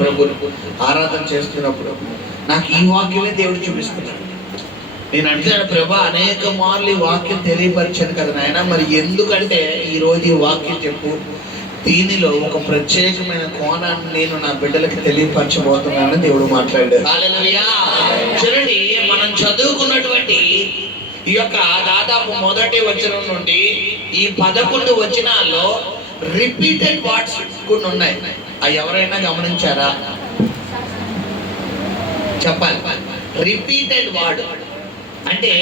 ప్రభు ఆరాధన చేస్తున్నప్పుడు నాకు ఈ వాక్యమే దేవుడు చూపిస్తున్నాడు. నేను అంటున్నాను, ప్రభా అనేక మార్లు ఈ వాక్యం తెలియపరిచాను కదా నాయన, మరి ఎందుకంటే ఈరోజు ఈ వాక్యం చెప్పు, దీనిలో ఒక ప్రత్యేకమైన కోణాన్ని నేను నా బిడ్డలకి తెలియపరచబోతున్నానని దేవుడు మాట్లాడాడు. హల్లెలూయా. చూడండి, మనం చదువుకున్నటువంటి ఈ యొక్క దాదాపు మొదటి వచనం నుండి ఈ 11 వచనాల్లో రిపీటెడ్ వర్డ్స్ కొన్ని ఉన్నాయి. అవి ఎవరైనా గమనించారా? చెప్పాలి. రిపీటెడ్ వర్డ్ అంటే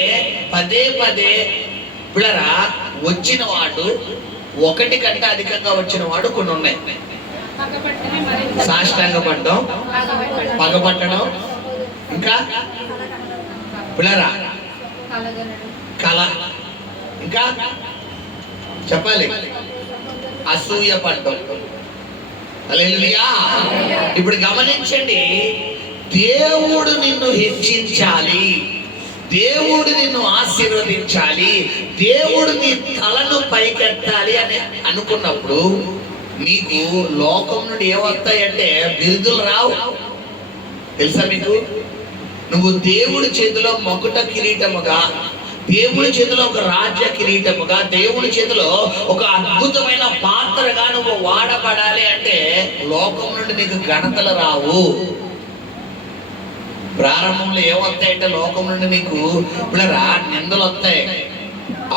పదే పదే పిల్లరా వచ్చిన వాడు, ఒకటి కంటే అధికంగా వచ్చిన వాడు కొన్ని ఉన్నాయి. సాష్టాంగపడడం, పగపట్టడం, ఇంకా పిల్లరా కళ, ఇంకా చెప్పాలి అసూయ పడడం. హల్లెలూయా. ఇప్పుడు గమనించండి, దేవుడు నిన్ను హెచ్చించాలి, దేవుడు నిన్ను ఆశీర్వదించాలి, దేవుడు నీ తలను పైకెత్తాలి అని అనుకున్నప్పుడు నీకు లోకం నుండి ఏమొస్తాయంటే బిరుదులు రావు. తెలుసా మీకు? నువ్వు దేవుడి చేతిలో మొకుట కిరీటముగా, దేవుడి చేతిలో ఒక రాజ్య కిరీటముగా, దేవుడి చేతిలో ఒక అద్భుతమైన పాత్రగా నువ్వు వాడబడాలి అంటే లోకం నుండి నీకు ఘనతలు రావు. ప్రారంభంలో ఏమొస్తాయంటే లోకం నుండి నీకు పిల్లరా నిందలు వస్తాయి,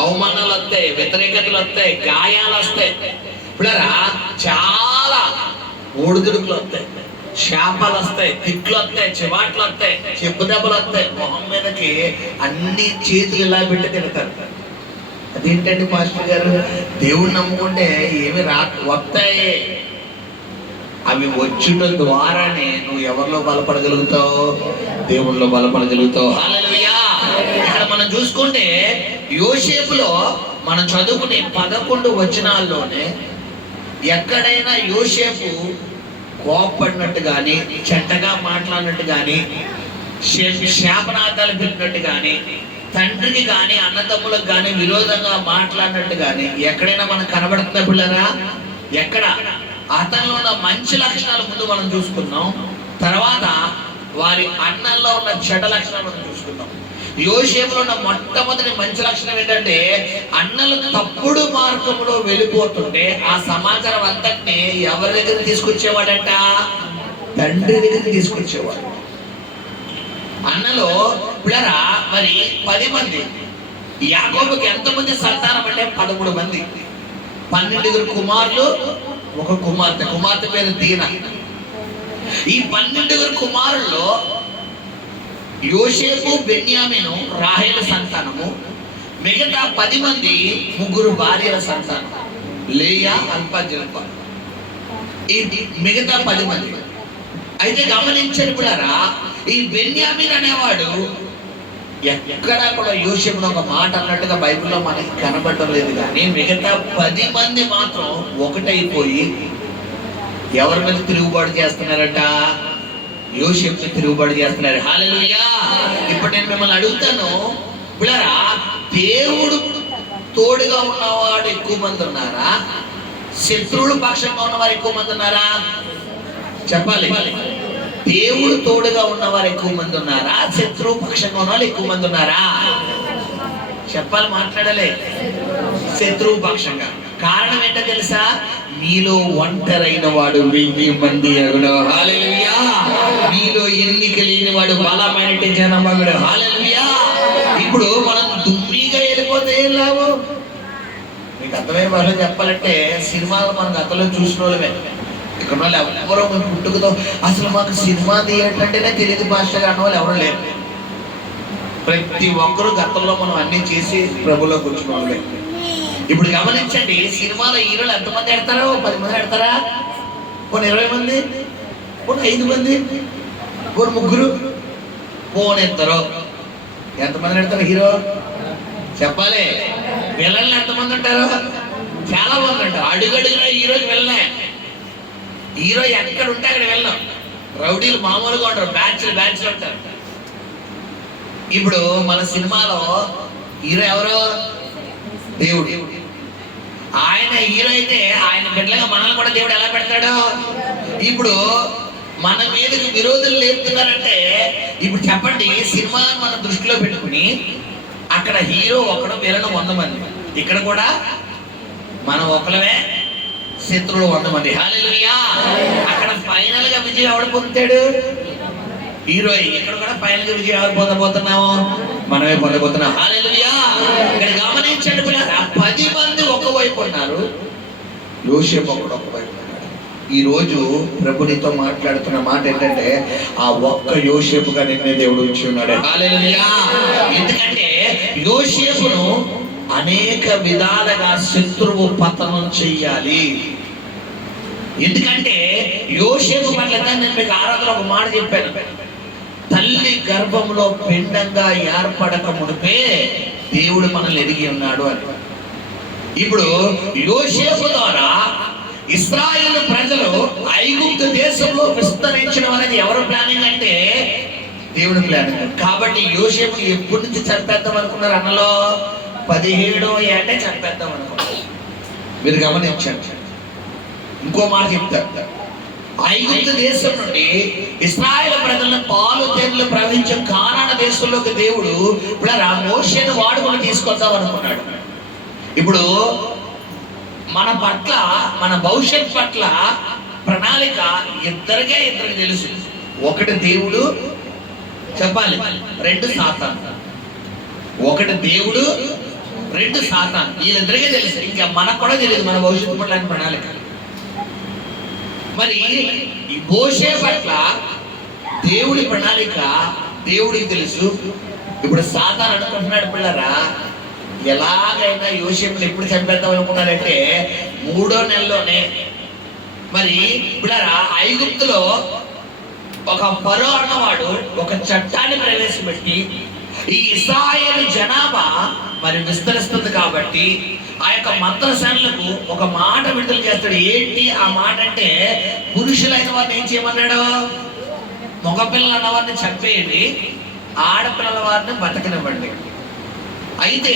అవమానాలు వస్తాయి, వ్యతిరేకతలు వస్తాయి, గాయాలు వస్తాయి, పిల్లరా చాలా ఒడిదుడుకులు వస్తాయి, శాపాలు వస్తాయి, తిట్లు వస్తాయి, చివాట్లు వస్తాయి, చెప్పు దెబ్బలు వస్తాయి, మొహం మీదకి అన్ని చేతులు ఇలా పెట్టి తిడతారు. అదేంటండి మాస్టర్ గారు, దేవుడు నమ్ముకుంటే ఏమి వస్తాయి. అవి వచ్చుట ద్వారానే నువ్వు ఎవరిలో బలపడగలుగుతావు? దేవుళ్ళలో బలపడగలుగుతావు. హల్లెలూయా. ఇక్కడ మనం చూసుకుంటే యోసేపులో మనం చదువుకునే 11 వచనాల్లోనే ఎక్కడైనా యోసేపు కోపడినట్టు కానీ, చెడ్డగా మాట్లాడినట్టు కానీ, శాపనార్థాలు పెట్టినట్టు కానీ, తండ్రికి కానీ అన్నదమ్ములకు కానీ విరోధంగా మాట్లాడినట్టు కానీ ఎక్కడైనా మనకు కనబడుతుందా పిల్లరా? ఎక్కడ? అతనిలో ఉన్న మంచి లక్షణాలు ముందు మనం చూసుకున్నాం, తర్వాత వారి అన్నల్లో ఉన్న చెడ్డ లక్షణాలు మనం చూసుకున్నాం. యోసేపులో ఉన్న మొట్టమొదటి మంచి లక్షణం ఏంటంటే, అన్నలు తప్పుడు మార్గంలో వెళ్ళిపోతుంటే ఆ సమాచారం అంతటిని ఎవరి దగ్గర తీసుకొచ్చేవాడంట? తండ్రి దగ్గర తీసుకొచ్చేవాడు. అన్నలో పిల్లరా మరి 10 మంది, యాకోబుకి ఎంతమంది సంతానం అంటే 13 మంది, 12 కుమారులు, ఒక కుమార్తె. కుమార్తె పేరు దీన. ఈ 12 కుమారుల్లో యోసేపు, బెన్యామీను, రాహేలు సంతానము, మిగతా 10 మంది 3 భార్యల సంతానం, లేయా, అల్పా, జల్పా. ఈ మిగతా 10 మంది. అయితే గమనించండి పిల్లరా, ఈ బెన్యామీన్ అనేవాడు ఎక్కడా కూడా యోసేపును ఒక మాట అన్నట్టుగా బైబిల్లో మనకి కనబడటం లేదు. కానీ మిగతా 10 మంది మాత్రం ఒకటైపోయి ఎవరి మీద తిరుగుబాటు చేస్తున్నారట? యోసేపుని తిరుగుబాటు చేస్తున్నారు. హల్లెలూయా. ఇప్పుడు నేను మిమ్మల్ని అడుగుతాను పిల్లరా, దేవుడు తోడుగా ఉన్నవాడు ఎక్కువ మంది ఉన్నారా? శత్రువుల పక్షంగా ఉన్నవారు ఎక్కువ మంది ఉన్నారా? చెప్పాలి. దేవుడు తోడుగా ఉన్నవారు ఎక్కువ మంది ఉన్నారా? శత్రువు పక్షంగా ఉన్న వాళ్ళు ఎక్కువ మంది ఉన్నారా? చెప్పాలి, మాట్లాడలే. శత్రువు పక్షంగా. కారణం ఏంటో తెలుసా? మీలో ఒంటరైన వాడు 1000 మంది అగుడు. హల్లెలూయా. మీలో ఎన్నిక లేని వాడు బలమైన జనమగుడు. హల్లెలూయా. ఇప్పుడు మనం దుమ్మిగా వెళ్ళిపోతే ఏం లాభం? మీకు అర్థమయ్యే వాళ్ళు చెప్పాలంటే, సినిమాలు మనం గతంలో చూసిన వాళ్ళమే. ఇక్కడ వాళ్ళు ఎవరో మేము పుట్టుకతో అసలు మాకు సినిమా థియేటర్ అంటేనే తెలియదు భాషగా అన్న వాళ్ళు ఎవరు లేరు. ప్రతి ఒక్కరు గతంలో మనం అన్ని చేసి ప్రభులో కూర్చున్న వాళ్ళే. ఇప్పుడు గమనించండి, సినిమాలో హీరోలు ఎంతమంది ఎడతారో? 10 మంది ఎడతారా? పోనీ 20 మంది, పోనీ 5 మంది, పోనీ 3, పోనీ 2. ఎంతమంది ఎడతారు హీరో? చెప్పాలి. విలన్లు ఎంతమంది ఉంటారు? చాలా మంది ఉంటారు. అడుగడుగునా హీరోకి వెళ్ళినా, హీరో ఎక్కడ ఉంటే అక్కడ వెళ్ళాం. రౌడీలు మామూలుగా ఉంటారు, బ్యాచ్లు ఉంటారు. ఇప్పుడు మన సినిమాలో హీరో ఎవరు? దేవుడు. ఆయన హీరో అయితే ఆయన బిడ్డలుగా మనల్ని కూడా దేవుడు ఎలా పెడతాడు? ఇప్పుడు మన మీదకి విరోధులు లేపుతున్నారంటే, ఇప్పుడు చెప్పండి, సినిమా మన దృష్టిలో పెట్టుకుని అక్కడ హీరో ఒకడు, విలన్ 100 మంది, ఇక్కడ కూడా మనం ఒకలమే, శత్రువులు 100 మంది. హల్లెలూయా. అక్కడ ఫైనల్ గా విజయం ఎవడు పొందుతాడు? హీరో. ఇక్కడ కూడా ఫైనల్ గా విజయం ఎవరు పొందబోతున్నాము? మనమే పొందబోతున్నాం. హల్లెలూయా. ఇక్కడ గమనించండి పిల్లరా, 10 మంది ఒకవైపు ఉన్నారు, యోసేపు ఒకవైపు ఉన్నాడు. ఈ రోజు ప్రభు నీతో మాట్లాడుతున్న మాట ఏంటంటే, ఆ ఒక్క యోసేపుగా నిన్నే దేవుడు ఉంచి ఉన్నాడు. హల్లెలూయా. ఎందుకంటే యోసేపును అనేక విధాలుగా శత్రువు పతనం చెయ్యాలి. ఎందుకంటే యోసేపు పట్ల నేను మీకు ఆరాధన ఒక మాట చెప్పాను, తల్లి గర్భంలో పిండంగా ఏర్పడక మునిపే దేవుడు మనల్ని ఎరిగి ఉన్నాడు అని. ఇప్పుడు యోసేపు ద్వారా ఇశ్రాయేలు ప్రజలు ఐగుప్తు దేశంలో విస్తరించడం అనేది ఎవరు ప్లానింగ్ అంటే దేవుడి ప్లానింగ్. కాబట్టి యోసేపుని ఎప్పటి నుంచి చంపేద్దాం అనుకున్నారు? అన్నలో 17వ ఏటే చంపేద్దాం అనుకున్నారు. మీరు గమనించండి. ఇంకో మాట చెప్తారు, ఐగుప్తు దేశం నుండి ఇశ్రాయేలు ప్రజలను పాలు తేనెలు ప్రవహించే కానాను దేశంలోకి దేవుడు ఇప్పుడు మోషేను వాడుకొని తీసుకొద్దాం అనుకున్నాడు. ఇప్పుడు మన పట్ల, మన భవిష్యత్ పట్ల ప్రణాళిక ఇద్దరికి తెలుసు. ఒకటి దేవుడు చెప్పాలి, 2 సాతాను. ఒకటి దేవుడు, 2 సాతాను. వీళ్ళిద్దరికే తెలుసు, ఇంకా మనకు కూడా తెలియదు మన భవిష్యత్తు పట్ల ప్రణాళిక. మరి ఈ మోషే పట్ల దేవుడి ప్రణాళిక దేవుడికి తెలుసు. ఇప్పుడు సాతాను అనుకుంటున్నాడు, పిల్లరా ఎలాగైనా యోసేపుని ఎప్పుడు చంపేద్దాం అనుకున్నాడంటే 3వ నెలలోనే. మరి పిల్లరా ఐగుప్తులో ఒక ఫరో అన్నవాడు ఒక చట్టాన్ని ప్రవేశపెట్టి ఈ ఇశ్రాయేలు జనాభా మరి విస్తరిస్తుంది కాబట్టి ఆ యొక్క మంత్రసేనలకు ఒక మాట విడుదల చేస్తాడు. ఏంటి ఆ మాట అంటే, పురుషులైన వారిని ఏం చేయమన్నాడు? మగపిల్లలు అన్నవారిని చంపేయండి, ఆడపిల్లల వారిని బతకనివ్వండి. అయితే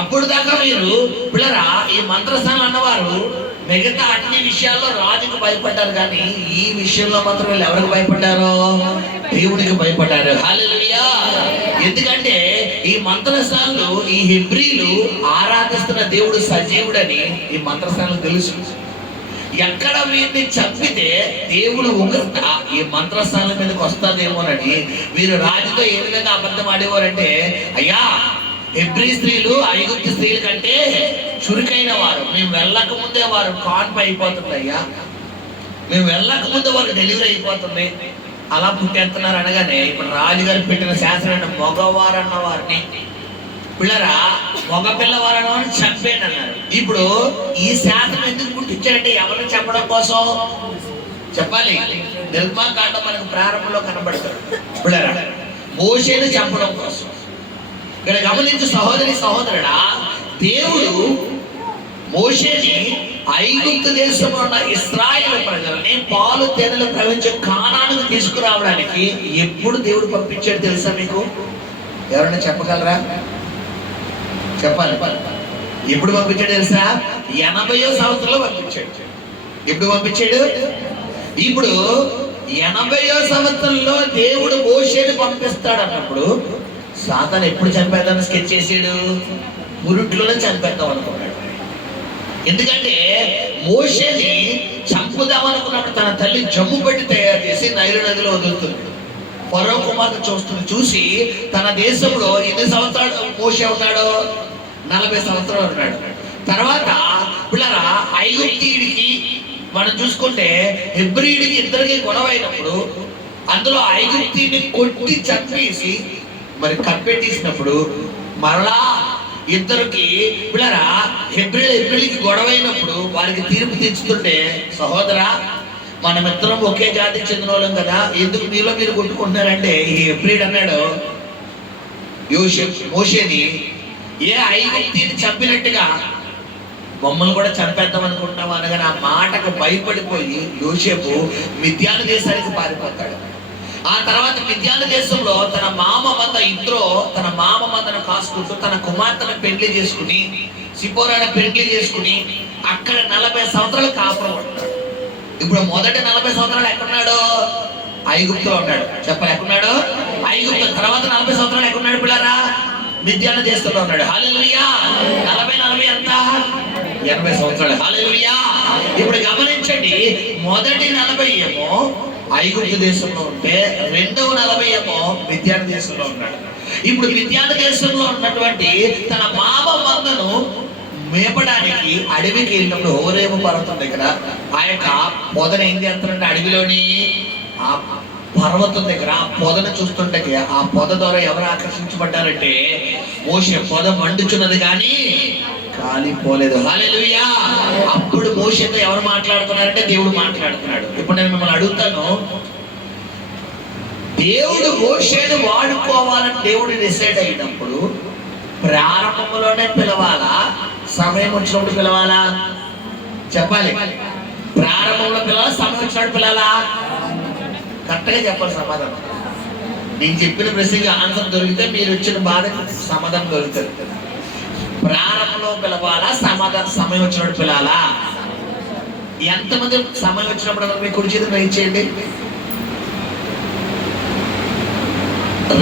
అప్పుడు దాకా మీరు పిల్లరా ఈ మంత్రస్థానం అన్నవారు మిగతా అన్ని విషయాల్లో రాజుకు భయపడ్డారు, కానీ ఈ విషయంలో మాత్రం వీళ్ళు ఎవరికి భయపడ్డారు? దేవునికి భయపడ్డారు. హల్లెలూయా. ఎందుకంటే ఈ మంత్రస్థానాలు, ఈ హెబ్రీలు ఆరాధిస్తున్న దేవుడు సజీవుడని ఈ మంత్రస్థానాలు తెలుసు. ఎక్కడ వీరిని చంపితే దేవుడు ఉగ్రత ఈ మంత్రస్థానాల మీదకి వస్తుందేమోనని వీరు రాజుతో ఏ విధంగా అబద్ధం ఆడేవారంటే, అయ్యా హెబ్రీ స్త్రీలు ఐగుప్తు స్త్రీల కంటే చురుకైన వారు, మేము వెళ్ళక ముందే వారు కాన్పు అయిపోతుంది, అయ్యా మేము వెళ్ళక ముందే వారు డెలివరీ అయిపోతుంది, అలా పుట్టేస్తున్నారు అనగానే ఇప్పుడు రాజుగారు పెట్టిన శాస్త్రం మగవారు అన్న వారిని పిల్లరా మగ పిల్లవారు అన్నవారిని చంపేయండి అన్నారు. ఇప్పుడు ఈ శాస్త్రం ఎందుకు పుట్టించారంటే ఎవరిని చెప్పడం కోసం చెప్పాలి. నిర్మాకాండం మనకు ప్రారంభంలో కనబడతాడు. పిల్లరా మోషేను చంపడం కోసం. ఇక్కడ గమనించు సహోదరి సహోదరుడా, దేవుడు మోషేని ఐగుప్తు దేశంలో ఉన్న ఇశ్రాయేలు ప్రజల్ని పాలు తేనెలు ప్రవహించే కానానుకు తీసుకురావడానికి ఎప్పుడు దేవుడు పంపించాడు తెలుసా మీకు? ఎవరైనా చెప్పగలరా? చెప్పాలి. ఎప్పుడు పంపించాడు తెలుసా? 80వ సంవత్సరంలో పంపించాడు. ఎప్పుడు పంపించాడు? ఇప్పుడు 80వ సంవత్సరంలో దేవుడు మోషేని పంపిస్తాడు అన్నప్పుడు సాతాను ఎప్పుడు చంపేద్దామని స్కెచ్ చేసాడు? మురుట్లోనే చంపేద్దాం అనుకున్నాడు. ఎందుకంటే మోషేని చంపుదాం అనుకున్నప్పుడు తన తల్లి జమ్ము పెట్టి తయారు చేసి నైలు నదిలో వదులుతుంది. ఫరో కుమార్తె చూసి తన దేశంలో ఎన్ని సంవత్సరాలు మోషే ఉన్నాడు? 40 సంవత్సరాలు ఉన్నాడు. తర్వాత పిల్లరా ఐగుప్తీయుడికి మనం చూసుకుంటే హెబ్రీయుడికి ఇద్దరికి గొడవ అయినప్పుడు అందులో ఐగుప్తీయుని కొట్టి చంపేసి మరి కప్పెట్టేసినప్పుడు మరలా ఇద్దరికి పిల్లరా హెబ్రీలకి గొడవ అయినప్పుడు వారికి తీర్పు తెచ్చుతుంటే, సహోదరా మనమిద్దరం ఒకే జాతికి చెందిన వాళ్ళం కదా, ఎందుకు మీలో మీరు కొట్టుకుంటున్నారంటే ఈ హెబ్రీడ్ అన్నాడు మోషేని, ఏ ఐగుప్తీని చంపినట్టుగా బొమ్మలు కూడా చంపేద్దాం అనుకుంటున్నాం అనగానే ఆ మాటకు భయపడిపోయి యోసేపు మిద్యాను దేశానికి పారిపోతాడు. ఆ తర్వాత మిద్యాను దేశంలో తన మామ మంద తన మామ మందను కాసుకుంటూ తన కుమార్తెను పెళ్లి చేసుకుని సిపోరాను పెళ్లి చేసుకుని అక్కడ 40 సంవత్సరాలు కాపురం ఉంటాడు. ఇప్పుడు మొదటి 40 సంవత్సరాలు ఎక్కడున్నాడు? ఐగుప్తులో ఉన్నాడు. చెప్పాలి, ఎక్కడున్నాడు? ఐగుప్తు. తర్వాత 40 సంవత్సరాలు ఎక్కడున్నాడు పిల్లరా? మిద్యాన దేశంలో ఉన్నాడు. హల్లెలూయా. 40 ఎంత? 80 సంవత్సరాలు. హల్లెలూయా. ఇప్పుడు గమనించండి, మొదటి 40 ఏమో ఐగుప్తు దేశంలో ఉంటే రెండవ 40 ఏమో మిద్యాన దేశంలో ఉన్నాడు. ఇప్పుడు మిద్యాన దేశంలో ఉన్నటువంటి తన మామ మందను మేపడానికి అడవికి వెళ్ళినప్పుడు హోరేము పర్వతం దగ్గర ఆ యొక్క పొదను ఏం చేస్తారంటే అడవిలోని ఆ పర్వతం దగ్గర ఆ పొదను చూస్తుంటే ఆ పొద ద్వారా ఎవరు ఆకర్షించబడ్డారంటే మోషే. పొద మండుచున్నది కానీ కాలిపోలేదు. హల్లెలూయా. అప్పుడు మోషేతో ఎవరు మాట్లాడుతున్నారంటే దేవుడు మాట్లాడుతున్నాడు. ఇప్పుడు నేను మిమ్మల్ని అడుగుతాను, దేవుడు మోషేను వాడుకోవాలని దేవుడు డిసైడ్ అయినప్పుడు ప్రారంభంలోనే పిలవాలా, సమయం వచ్చినప్పుడు పిలవాలా? చెప్పాలి. ప్రారంభంలో పిలవాలా, సమయం వచ్చినప్పుడు పిలవాలా? కరెక్ట్గా చెప్పాలి సమాధానం. నేను చెప్పిన ప్రశ్నకి ఆన్సర్ దొరికితే మీరు వచ్చిన బాధకి సమాధానం దొరుకుతుంది. ప్రారంభంలో పిలవాలా, సమయం వచ్చినప్పుడు పిలవాలా? ఎంతమంది సమయం వచ్చినప్పుడు మీ కుడి చేతిని రైట్ చేయండి.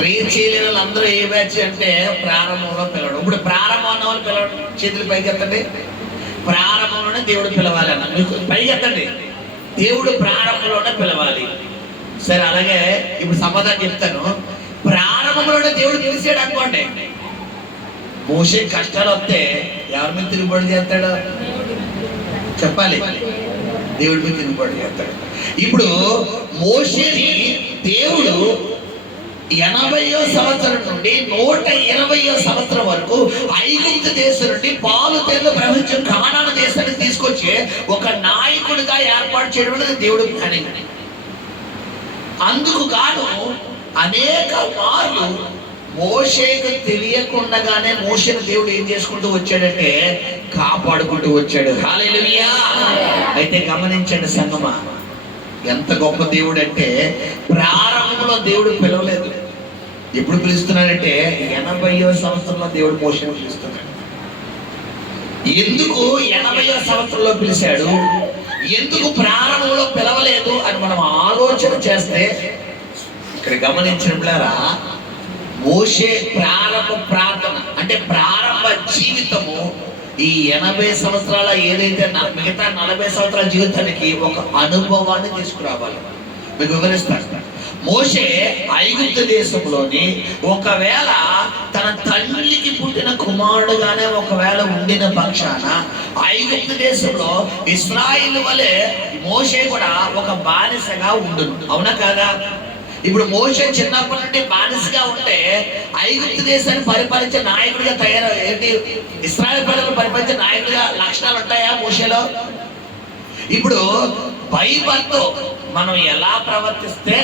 రేట్ చేయలేని వాళ్ళందరూ ఏ బ్యాచ్ అంటే ప్రారంభంలో పిలవడం. ఇప్పుడు ప్రారంభం అన్న వాళ్ళు పిలవడం, చేతులు పైకి ఎత్తండి. ప్రారంభంలోనే దేవుడు పిలవాలి అన్న, మీకు పైకి ఎత్తండి. దేవుడు ప్రారంభంలోనే పిలవాలి. సరే, అలాగే ఇప్పుడు సమాధానం చెప్తాను. ప్రారంభంలోనే దేవుడు పిలిచాడు అనుకోండి, మోషే కష్టాలు వస్తే ఎవరి మీద తిరుగుబాటు చేస్తాడు? చెప్పాలి, దేవుడి మీద తిరుగుబాటు చేస్తాడు. ఇప్పుడు మోషేని దేవుడు 80వ సంవత్సరం నుండి 120వ సంవత్సరం వరకు ఐగుప్తు దేశం నుండి పాలు తేళ్లు ప్రవహించే కానాను దేశానికి తీసుకొచ్చి ఒక నాయకుడిగా ఏర్పాటు చేయడం అనేది దేవుడు ప్లానింగ్. అందుకు గాను అనేక మార్లు మోషేకు తెలియకుండానే మోషేను దేవుడు ఏం చేసుకుంటూ వచ్చాడంటే కాపాడుకుంటూ వచ్చాడు. హల్లెలూయా. అయితే గమనించండి సంగమా, ఎంత గొప్ప దేవుడు అంటే ప్రారంభంలో దేవుడు పిలవలేదు. ఎప్పుడు పిలుస్తున్నాడంటే 80వ సంవత్సరంలో దేవుడు మోషేను పిలుస్తున్నాడు. ఎందుకు 80వ సంవత్సరంలో పిలిచాడు, ఎందుకు ప్రారంభంలో పిలవలేదు అని మనం ఆలోచన చేస్తే ఇక్కడ గమనించిన పిల్లరా, మోషే ప్రారంభ ప్రార్థన అంటే ప్రారంభ జీవితము ఈ 80 సంవత్సరాల ఏదైతే మిగతా 40 సంవత్సరాల జీవితానికి ఒక అనుభవాన్ని తీసుకురావాలి. మీకు వివరిస్తాను. మోషే ఐగుప్తు దేశంలోని ఒకవేళ తన తల్లికి పుట్టిన కుమారుడుగానే ఒకవేళ ఉండిన పక్షాన ఐగుప్తు దేశంలో ఇశ్రాయేలు వలె మోషే కూడా ఒక బానిసగా ఉండును. అవునా కాదా? ఇప్పుడు మోషే చిన్నప్పటి నుండి బానిసగా ఉంటే ఐగుప్తు దేశాన్ని పరిపాలించే నాయకుడిగా ఏంటి ఇశ్రాయేలు ప్రజలను పరిపాలించే నాయకుడిగా లక్షణాలు ఉంటాయా మోషేలో? ఇప్పుడు బైబిల్తో మనం ఎలా ప్రవర్తిస్తే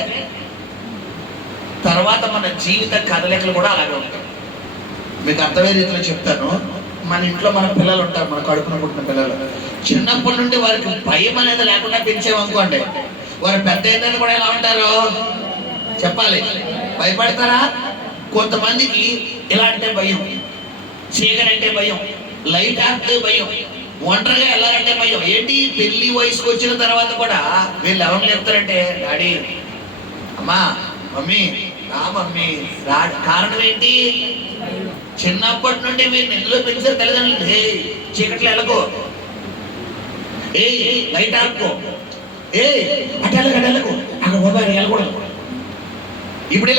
తర్వాత మన జీవిత కదలికలు కూడా అలాగే ఉంటాయి. మీకు అర్థమయ్యే రీతిలో చెప్తాను. మన ఇంట్లో మన పిల్లలు ఉంటారు, మన కడుపున పుట్టిన పిల్లలు. చిన్నప్పటి నుండి వారికి భయం అనేది లేకుండా పెంచామనుకోండి, వారు పెద్ద అయిన కూడా ఎలా ఉంటారు? చెప్పాలి, భయపడతారా? కొంతమందికి ఇలా అంటే భయం, చీకటి అంటే భయం, లైట్ అంటే భయం, ఒంటరిగా వెళ్ళాలంటే భయం. ఏంటి, పెళ్లి వయసుకు వచ్చిన తర్వాత కూడా వీళ్ళు ఎవరు చెప్తారంటే డాడీ, అమ్మా, మమ్మీ రా, మమ్మీ రా. కారణం ఏంటి? చిన్నప్పటి నుండి మీరు నిధులు పెంచారు తల్లిదండ్రులు. ఏ చీకట్లో వెళ్ళకో, ఏ లైట్ ఆడుకో, ఏ అటెళ్ళకు, అక్కడ మొబైల్ వెళ్ళకూడదు. ఇప్పుడు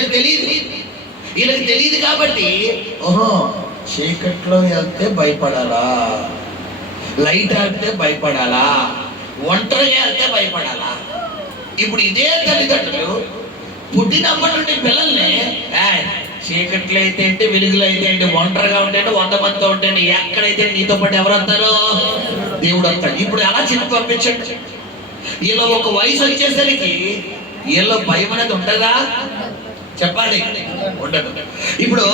వీళ్ళకి తెలియదు కాబట్టి ఓహో చీకట్లో వెళ్తే భయపడాలా, లైట్ ఆడితే భయపడాలా, ఒంటరిగా వెళ్తే భయపడాలా. ఇప్పుడు ఇదే తల్లిదండ్రులు పుట్టినప్పటి నుండి పిల్లల్ని చీకట్లో అయితే ఏంటి, వెలుగులో అయితే ఏంటి, ఒంటరిగా ఉంటే 100 మందితో ఉంటే ఎక్కడైతే నీతో పాటు ఎవరు వస్తారో దేవుడు వస్తాడు. ఇప్పుడు అలా చెప్పి పంపించండి. వీళ్ళు ఒక వయసు వచ్చేసరికి వీళ్ళు భయం అనేది ఉంటుందా? చెప్పాలి, ఉండదు. ఇప్పుడు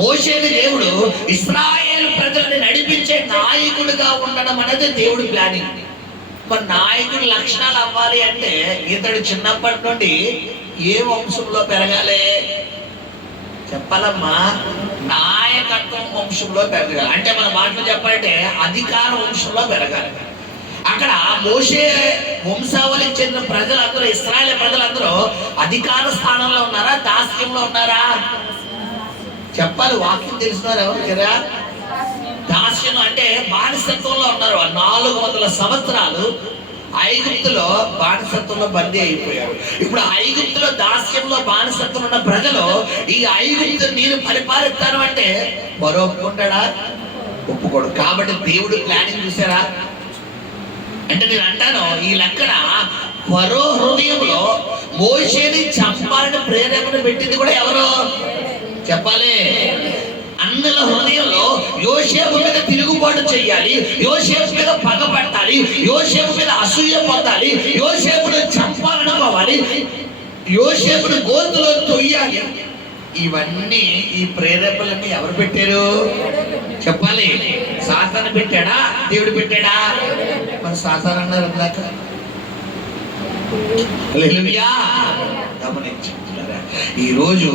మోషేని దేవుడు ఇశ్రాయేలు ప్రజల్ని నడిపించే నాయకుడిగా ఉండడం అనేది దేవుడి ప్లానింగ్. మరి నాయకుడి లక్షణాలు అవ్వాలి అంటే ఇతడు చిన్నప్పటి నుండి ఏ వంశంలో పెరగాలి? చెప్పాలమ్మా, నాయకత్వం వంశంలో పెరగాలి. అంటే మన మాటలు చెప్పాలంటే అధికార వంశంలో పెరగాలి. అక్కడ మోషే వంశావళికి చెందిన ప్రజలందరూ, ఇశ్రాయేలు ప్రజలందరూ అధికార స్థానంలో ఉన్నారా, దాస్యంలో ఉన్నారా? చెప్పాలి, వాక్యం తెలిసినారు ఎవరు కదా? దాస్యం అంటే బానిసత్వంలో ఉన్నారు. 400 సంవత్సరాలు ఐగుప్తులో బానిసత్వంలో బందీ అయిపోయారు. ఇప్పుడు ఐగుప్తులో దాస్యంలో బానిసత్వం ఉన్న ప్రజలు ఈ ఐగుప్తు నేను పరిపాలిస్తాను అంటే మరో ఒప్పుకుంటాడా? ఒప్పుకోడు. కాబట్టి దేవుడు ప్లానింగ్ చూసారా అంటే నేను అంటాను, ఈ లెక్కన ఫరో హృదయంలో మోషేని చంపాలని ప్రేరేపణ పెట్టింది కూడా ఎవరు చెప్పాలి? అన్నల హృదయంలో యోసేపు మీద తిరుగుబాటు చెయ్యాలి, యోసేపు మీద పగపట్టాలి, యోసేపు మీద అసూయ పొందాలి, యోసేపును చంపాలనుకోవాలి, యోసేపును గోతులో తొయ్యాలి. ఇవన్నీ ఈ ప్రేరేపణలన్నీ ఎవరు పెట్టారు చెప్పాలి? సాతాను పెట్టాడా, దేవుడు పెట్టాడా? మరి సాతాను అన్నారు ఇందాక. హల్లెలూయా. గమనించుకుంటున్నారా? ఈరోజు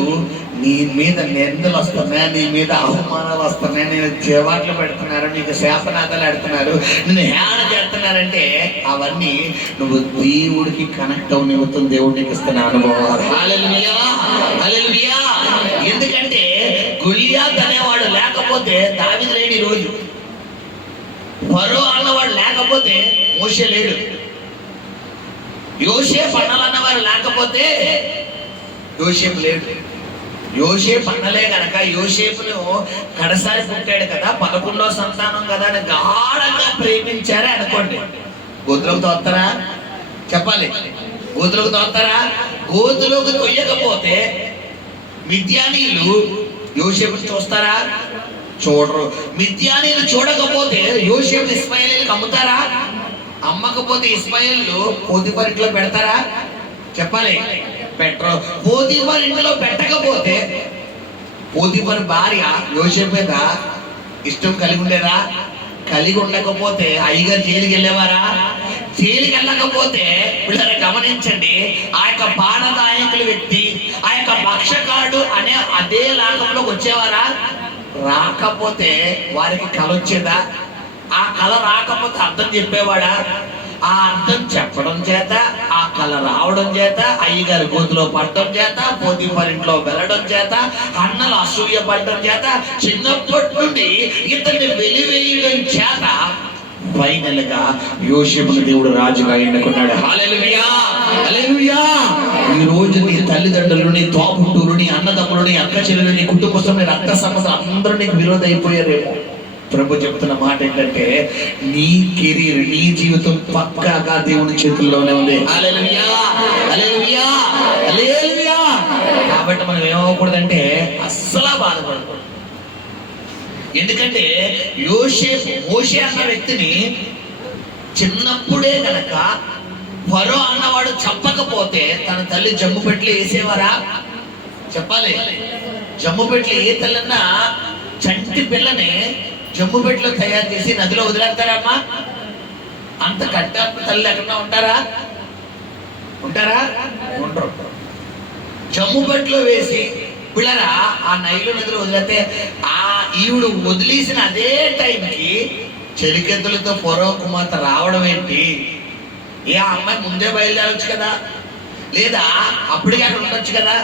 నీ మీద నిందలు వస్తున్నాయి, నీ మీద అవమానాలు వస్తున్నాయి, నేను చేవాట్లు పెడుతున్నారు, నీకు శాపనాదాలు పెడుతున్నారు, నేను హేళన చేస్తున్నారంటే అవన్నీ నువ్వు దేవుడికి కనెక్ట్ అవు నిమిత్తం దేవుడు నీకు ఇస్తున్న అనుభవాలు. హల్లెలూయా, హల్లెలూయా. ఎందుకంటే గొలియాత్ అనేవాడు లేకపోతే దావీదు లేడు, ఈరోజు ఫరో అన్నవాడు లేకపోతే మోషే లేడు, యోసేపు అన్నవారు లేకపోతే యోసేపు లేడు. యోసేపు అన్నలే కనుక యోసేపును కడసారి పుట్టాడు కదా, 11వ సంతానం కదా అని గాఢంగా ప్రేమించారే అనుకోండి, గోతులోకి తోస్తారా చెప్పాలి? గోతులోకి తోస్తారా? గోతులోకి తొయ్యకపోతే మిద్యానీయులు యోసేపుని చూస్తారా? చూడరు. మిద్యానీయులు చూడకపోతే యోసేపు ఇస్మాయిలీలకు అమ్ముతారా? అమ్మకపోతే ఇస్మాయిలు పోతీఫర్ ఇంట్లో పెడతారా చెప్పాలి? పెట్టరు. పోతీఫర్ ఇంట్లో పెట్టకపోతే పోతీఫర్ భార్య యోసేపు మీద ఇష్టం కలిగి ఉండేదా? కలిగి ఉండకపోతే అయ్యగారు జైలుకి వెళ్ళేవారా? జైలుకి వెళ్ళకపోతే వీళ్ళని గమనించండి, ఆ యొక్క పానదాయకుల వ్యక్తి, ఆ యొక్క భక్షకాడు అనే అదే లాగంలోకి వచ్చేవారా? రాకపోతే వారికి కల వచ్చేదా? ఆ కళ రాకపోతే అర్థం చెప్పేవాడా? ఆ అర్థం చెప్పడం చేత, ఆ కళ రావడం చేత, అయ్యగారి గోతులో పడడం చేత, పోతీఫర్ ఇంట్లో వెళ్ళడం చేత, అన్నలు అసూయ పడడం చేత, చిన్నప్పటి నుండి ఇతన్ని వెలివేయడం చేత ఫైనల్ గా యోసేపును దేవుడు రాజుగా ఎన్నుకున్నాడు. హల్లెలూయా, హల్లెలూయా. ఈ రోజు నీ తల్లిదండ్రులు, నీ తోబుట్టువులు, నీ అన్నదమ్ములు, నీ అక్క చెల్లెలు, నీ కుటుంబస్తులు, నీ రక్త సంబంధం అందరూ నీకు విరోధం అయిపోయారేమో. ప్రభు చెప్తున్న మాట ఏంటంటే నీ కెరీర్, నీ జీవితం పక్కాగా దేవుని చేతుల్లోనే ఉంది. హల్లెలూయా, హల్లెలూయా, హల్లెలూయా. కాబట్టి మనం ఏమవ్వకూడదంటే అస్సలు బాధపడకూడదు. ఎందుకంటే మోషే అన్న వ్యక్తిని చిన్నప్పుడే గనక ఫరో అన్నవాడు చంపకపోతే తన తల్లి జమ్ము పెట్లు వేసేవారా చెప్పాలి? జమ్ము పెట్లు ఏ తల్లన్నా చంటి పిల్లని జమ్ము పెట్లు తయారు చేసి నదిలో వదిలేస్తారమ్మా? అంత కట్టాత్మ తల్లి ఎక్కడన్నా ఉంటారా? ఉండరు. జమ్ము పెట్లో వేసి పిల్లరా ఆ నైలు నదిలో వదిలేస్తే ఆ ఈవిడు వదిలేసిన అదే టైంకి చెలికెత్తులతో ఫరో కుమార్తె రావడం ఏంటి? ఏ అమ్మాయి ముందే బయలుదేరవచ్చు కదా, లేదా అప్పటికే అక్కడ ఉండొచ్చు కదా,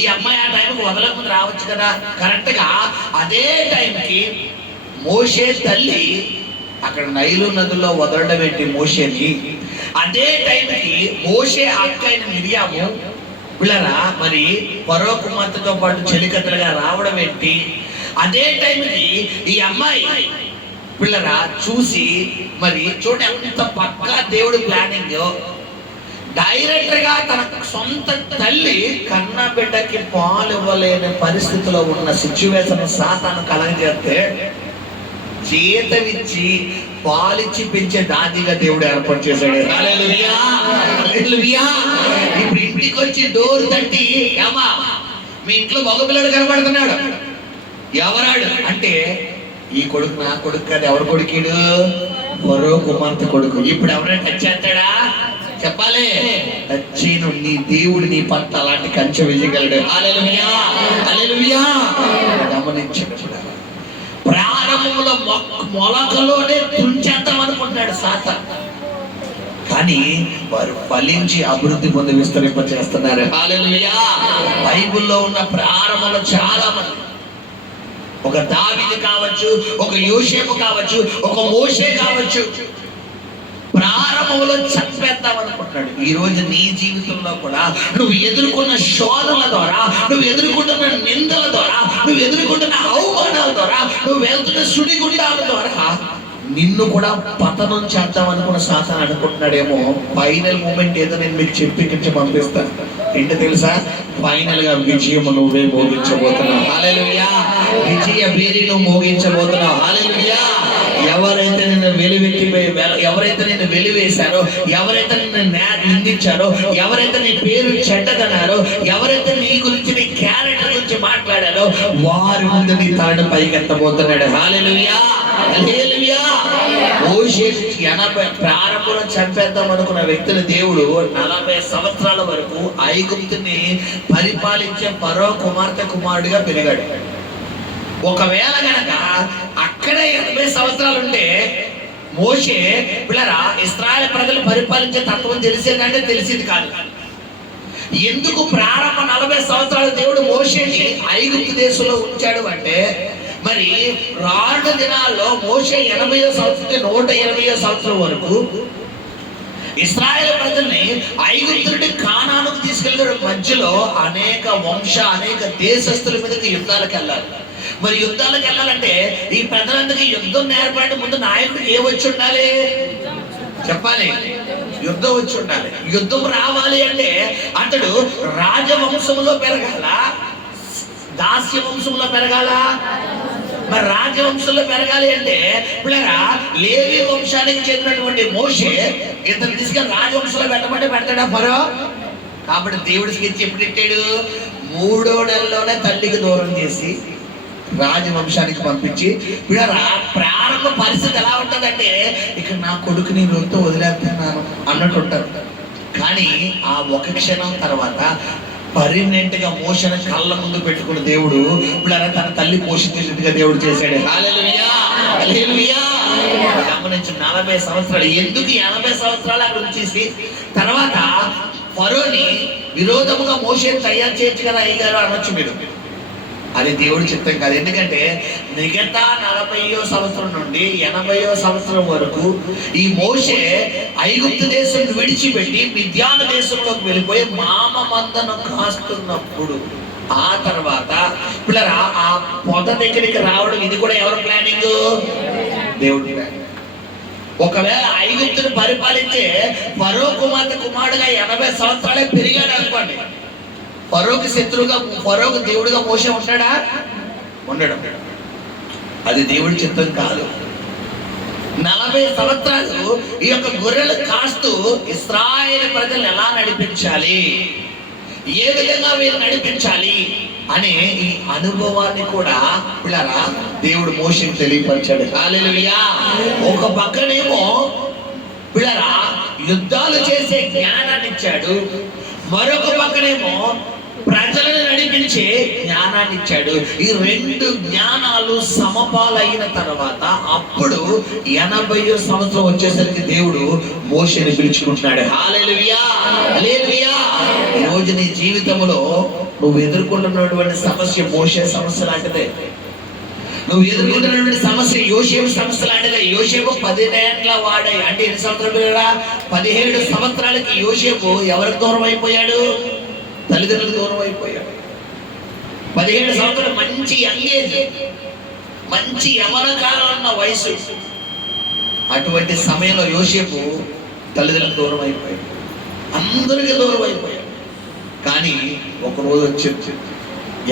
ఈ అమ్మాయి ఆ టైంకి వదలక ముందు రావచ్చు కదా. కరెక్ట్ గా అదే టైంకి మోషే తల్లి అక్కడ నైలు నదుల్లో వదలడం ఏంటి మోషేని? అదే టైంకి మోషే అక్క అయిన మిరియాము పిల్లరా మరి ఫరో కుమార్తెతో పాటు చెలికత్తలుగా రావడం ఏంటి? అదే టైంకి ఈ అమ్మాయి పిల్లరా చూసి మరి చూడండి ఎంత పక్కా దేవుడు ప్లానింగ్. డైరెక్టర్ గా తన సొంత తల్లి కన్న బిడ్డకి పాలు ఇవ్వలేని పరిస్థితిలో ఉన్న సిచ్యువేషన్ సాతాను కలగజేస్తే జీతమిచ్చి పాలిచ్చి పెంచే దాదిగా దేవుడు ఏర్పాటు చేశాడు. హల్లెలూయా, హల్లెలూయా. ఇప్పుడు ఇంటికి వచ్చి డోర్ తట్టి ఏమా మీ ఇంట్లో మగపిల్లడు కనబడుతున్నాడు, ఎవరాడు అంటే ఈ కొడుకు నా కొడుకు కాదు. ఎవరు కొడుకుడు? ఫరో కుమార్తె కొడుకు. ఇప్పుడు ఎవరైనా టచ్ చేస్తాడా చెప్పాలి? టచ్ను నీ దేవుడు నీ పట్ల అలాంటి కంచె వేయగలడు. హల్లెలూయా, హల్లెలూయా. గమనించండి, ప్రారంభంలో మొలకలోనే తుంచేద్దాం అనుకుంటున్నాడు సాతాను. కానీ వారు ఫలించి అభివృద్ధి పొంది విస్తరింప చేస్తున్నారు. హల్లెలూయా. బైబిల్లో ఉన్న ప్రారంభంలో చాలా మంది, ఒక దావీదు కావచ్చు, ఒక యోసేపు కావచ్చు, ఒక మోషే కావచ్చు, ప్రారంభంలో చంపేద్దాం అనుకుంటున్నాడు. ఈ రోజు నీ జీవితంలో కూడా నువ్వు ఎదుర్కొన్న శోధనల ద్వారా, నువ్వు ఎదుర్కొంటున్న నిందల ద్వారా, నువ్వు ఎదుర్కొంటున్న అవమానాల ద్వారా, నువ్వు వెళ్తున్న సుడిగుండాల ద్వారా నిన్ను కూడా పతనం చేద్దాం అనుకున్న సాతాను అనుకుంటున్నాడేమో. ఫైనల్ మూమెంట్ ఏదో నేను మీకు చెప్పి పంపిస్తాను. ఏంటో తెలుసా? ఫైనల్ గా విజయము నువ్వే మోగించబోతున్నావు. హల్లెలూయా. విజయ భేరి నువ్వు మోగించబోతున్నావు. హల్లెలూయా. ఎవరైతే నిన్ను ఎవరైతే నిన్ను వెలివేశారో, ఎవరైతే నిన్ను నిందించారో, ఎవరైతే నీ పేరు చెడ్డదన్నారో, ఎవరైతే నీ గురించి, నీ క్యారెక్టర్ గురించి మాట్లాడారో, వారి ముందు నీ తాడు పైకెత్తబోతున్నాడు. హల్లెలూయా. హల్లెలూయా. మోషే 80 ప్రారంభంలో చంపేద్దాం అనుకున్న వ్యక్తులు దేవుడు 40 సంవత్సరాల వరకు ఐగుప్తుని పరిపాలించే ఫరో కుమారుడిగా పెరిగాడు. ఒకవేళ గనక అక్కడే 80 సంవత్సరాలు ఉంటే మోషే పిల్లరా ఇశ్రాయేలు ప్రజలు పరిపాలించే తత్వం తెలిసేదంటే తెలిసింది కాదు. ఎందుకు ప్రారంభ 40 సంవత్సరాలు దేవుడు మోషేని ఐగుప్తు దేశంలో ఉంచాడు అంటే, మరి రాను దినాల్లో మోషే 80వ సంవత్సరం 180వ సంవత్సరం వరకు ఇశ్రాయేలు ప్రజల్ని ఐగుప్తు నుండి కానానుకు తీసుకెళ్ళిన మధ్యలో అనేక దేశస్తుల మీదకి యుద్ధాలకు వెళ్ళాలి. మరి యుద్ధాలకు వెళ్ళాలంటే ఈ ప్రజలందరికీ యుద్ధం నేర్పడే ముందు నాయకుడికి వచ్చి ఉండాలి? చెప్పాలి, యుద్ధం వచ్చి ఉండాలి. యుద్ధం రావాలి అంటే అతడు రాజవంశంలో పెరగాల, దాస్య వంశంలో పెరగాల? మరి రాజవంశంలో పెరగాలి అంటే పిల్లరా లేవి వంశానికి చెందినటువంటి మోషే ఇతను తీసుకెళ్ళి రాజవంశంలో పెడతాడా ఫరో? కాబట్టి దేవుడి స్కెచ్ ఎప్పుడు పెట్టాడు? 3వ నెలలోనే తల్లికి దూరం చేసి రాజవంశానికి పంపించి, పిల్లరా ప్రారంభ పరిస్థితి ఎలా ఉంటుందంటే, ఇక్కడ నా కొడుకుని రోజుతో వదిలేస్తున్నాను అన్నట్టు ఉంటారు. కానీ ఆ ఒక క్షణం తర్వాత పర్మనెంట్ గా మోషన కళ్ళ ముందు పెట్టుకున్న దేవుడు పిల్లరా తన తల్లి పోషించేట్టుగా దేవుడు చేశాడు. హల్లెలూయా. హల్లెలూయా. గమనించు, 40 సంవత్సరాలు. ఎందుకు 80 సంవత్సరాలు అక్కడ ఉంచేసి తర్వాత ఫరోని విరోధముగా మోషేని తయారు చేయొచ్చు కదా అయ్యగారు అనొచ్చు మీరు. అది దేవుడి చిత్తం కాదు. ఎందుకంటే మిగతా 40వ సంవత్సరం నుండి 80వ సంవత్సరం వరకు ఈ మోషే ఐగుప్తు దేశం విడిచిపెట్టి మిద్యాను దేశంలోకి వెళ్ళిపోయి మామ మందను కాస్తున్నప్పుడు, ఆ తర్వాత పిల్లరా ఆ పొద దగ్గరికి రావడం ఇది కూడా ఎవరి ప్లానింగ్? దేవుడి ప్లానింగ్. ఒకవేళ ఐగుప్తుని పరిపాలించే ఫరో కుమారుడుగా 80 సంవత్సరాలే పెరిగాడు అనుకోండి, ఫరోకి శత్రువుగా, ఫరోకు దేవుడిగా మోషే ఉంటాడా? ఉండడం. అది దేవుడి చిత్తం కాదు. 40 సంవత్సరాలు ఈ యొక్క గొర్రెలు కాస్తూ ఇశ్రాయేలు ప్రజలు ఎలా నడిపించాలి, ఏ విధంగా వీళ్ళు నడిపించాలి అనే ఈ అనుభవాన్ని కూడా పిల్లరా దేవుడు మోషేకి తెలియపరిచాడు. హల్లెలూయా. ఒక పక్కనేమో పిల్లరా యుద్ధాలు చేసే జ్ఞానాన్ని ఇచ్చాడు, మరొక పక్కనేమో ప్రజలను నడిపించే జ్ఞానాన్ని ఇచ్చాడు. ఈ 2 జ్ఞానాలు సమపాలైన తర్వాత అప్పుడు 80వ సంవత్సరం వచ్చేసరికి దేవుడు మోషేని పిలుచుకుంటున్నాడు. హల్లెలూయా. హల్లెలూయా. ఈ రోజు నీ జీవితంలో నువ్వు ఎదుర్కొంటున్నటువంటి సమస్య మోషే సమస్య లాంటిదే. నువ్వు ఎదుర్కొంటున్నటువంటి సమస్య యోసేపు సమస్య లాంటిదే. యోసేపు 10 ఏళ్ల వాడే, అంటే ఎన్ని సంవత్సరాలు? 17 సంవత్సరాలకి యోసేపు ఎవరికి దూరం అయిపోయాడు? తల్లిదండ్రులకు దూరం అయిపోయాడు. 17 సంవత్సరాలు మంచి యంగేజ్, మంచి యవన కాలం ఉన్న వయసు. అటువంటి సమయంలో యోసేపు తల్లిదండ్రులకు దూరం అయిపోయాడు, అందరికీ దూరం అయిపోయాడు. కానీ ఒకరోజు వచ్చి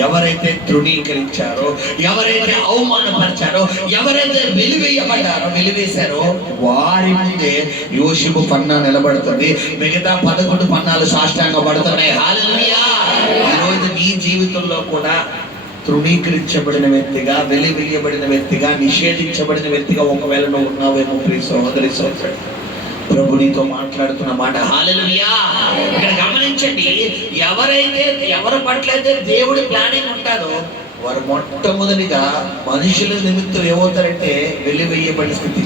ఎవరైతే తృణీకరించారో, ఎవరైతే అవమానపరిచారో, ఎవరైతే వెలివేశారో వారి ముందే యోసేపు పన్నా నిలబడుతుంది. మిగతా 11 పన్నాలు సాష్టాంగ పడుతున్నాయి. హల్లెలూయా. ఈరోజు నీ జీవితంలో కూడా తృణీకరించబడిన వ్యక్తిగా, వెలివేయబడిన వ్యక్తిగా, నిషేధించబడిన వ్యక్తిగా ఒకవేళ నువ్వు ఉన్నావేమో ప్రియ సహోదరి సహోదరుడు, ప్రభు నీతో మాట్లాడుతున్న మాట. హల్లెలూయా. ఇక్కడ గమనించండి, ఎవరి పట్లయితే దేవుడి ప్లానింగ్ ఉంటారో వారు మొట్టమొదటిగా మనుషుల నిమిత్తం ఏమవుతారంటే వెలివేయబడిన స్థితి.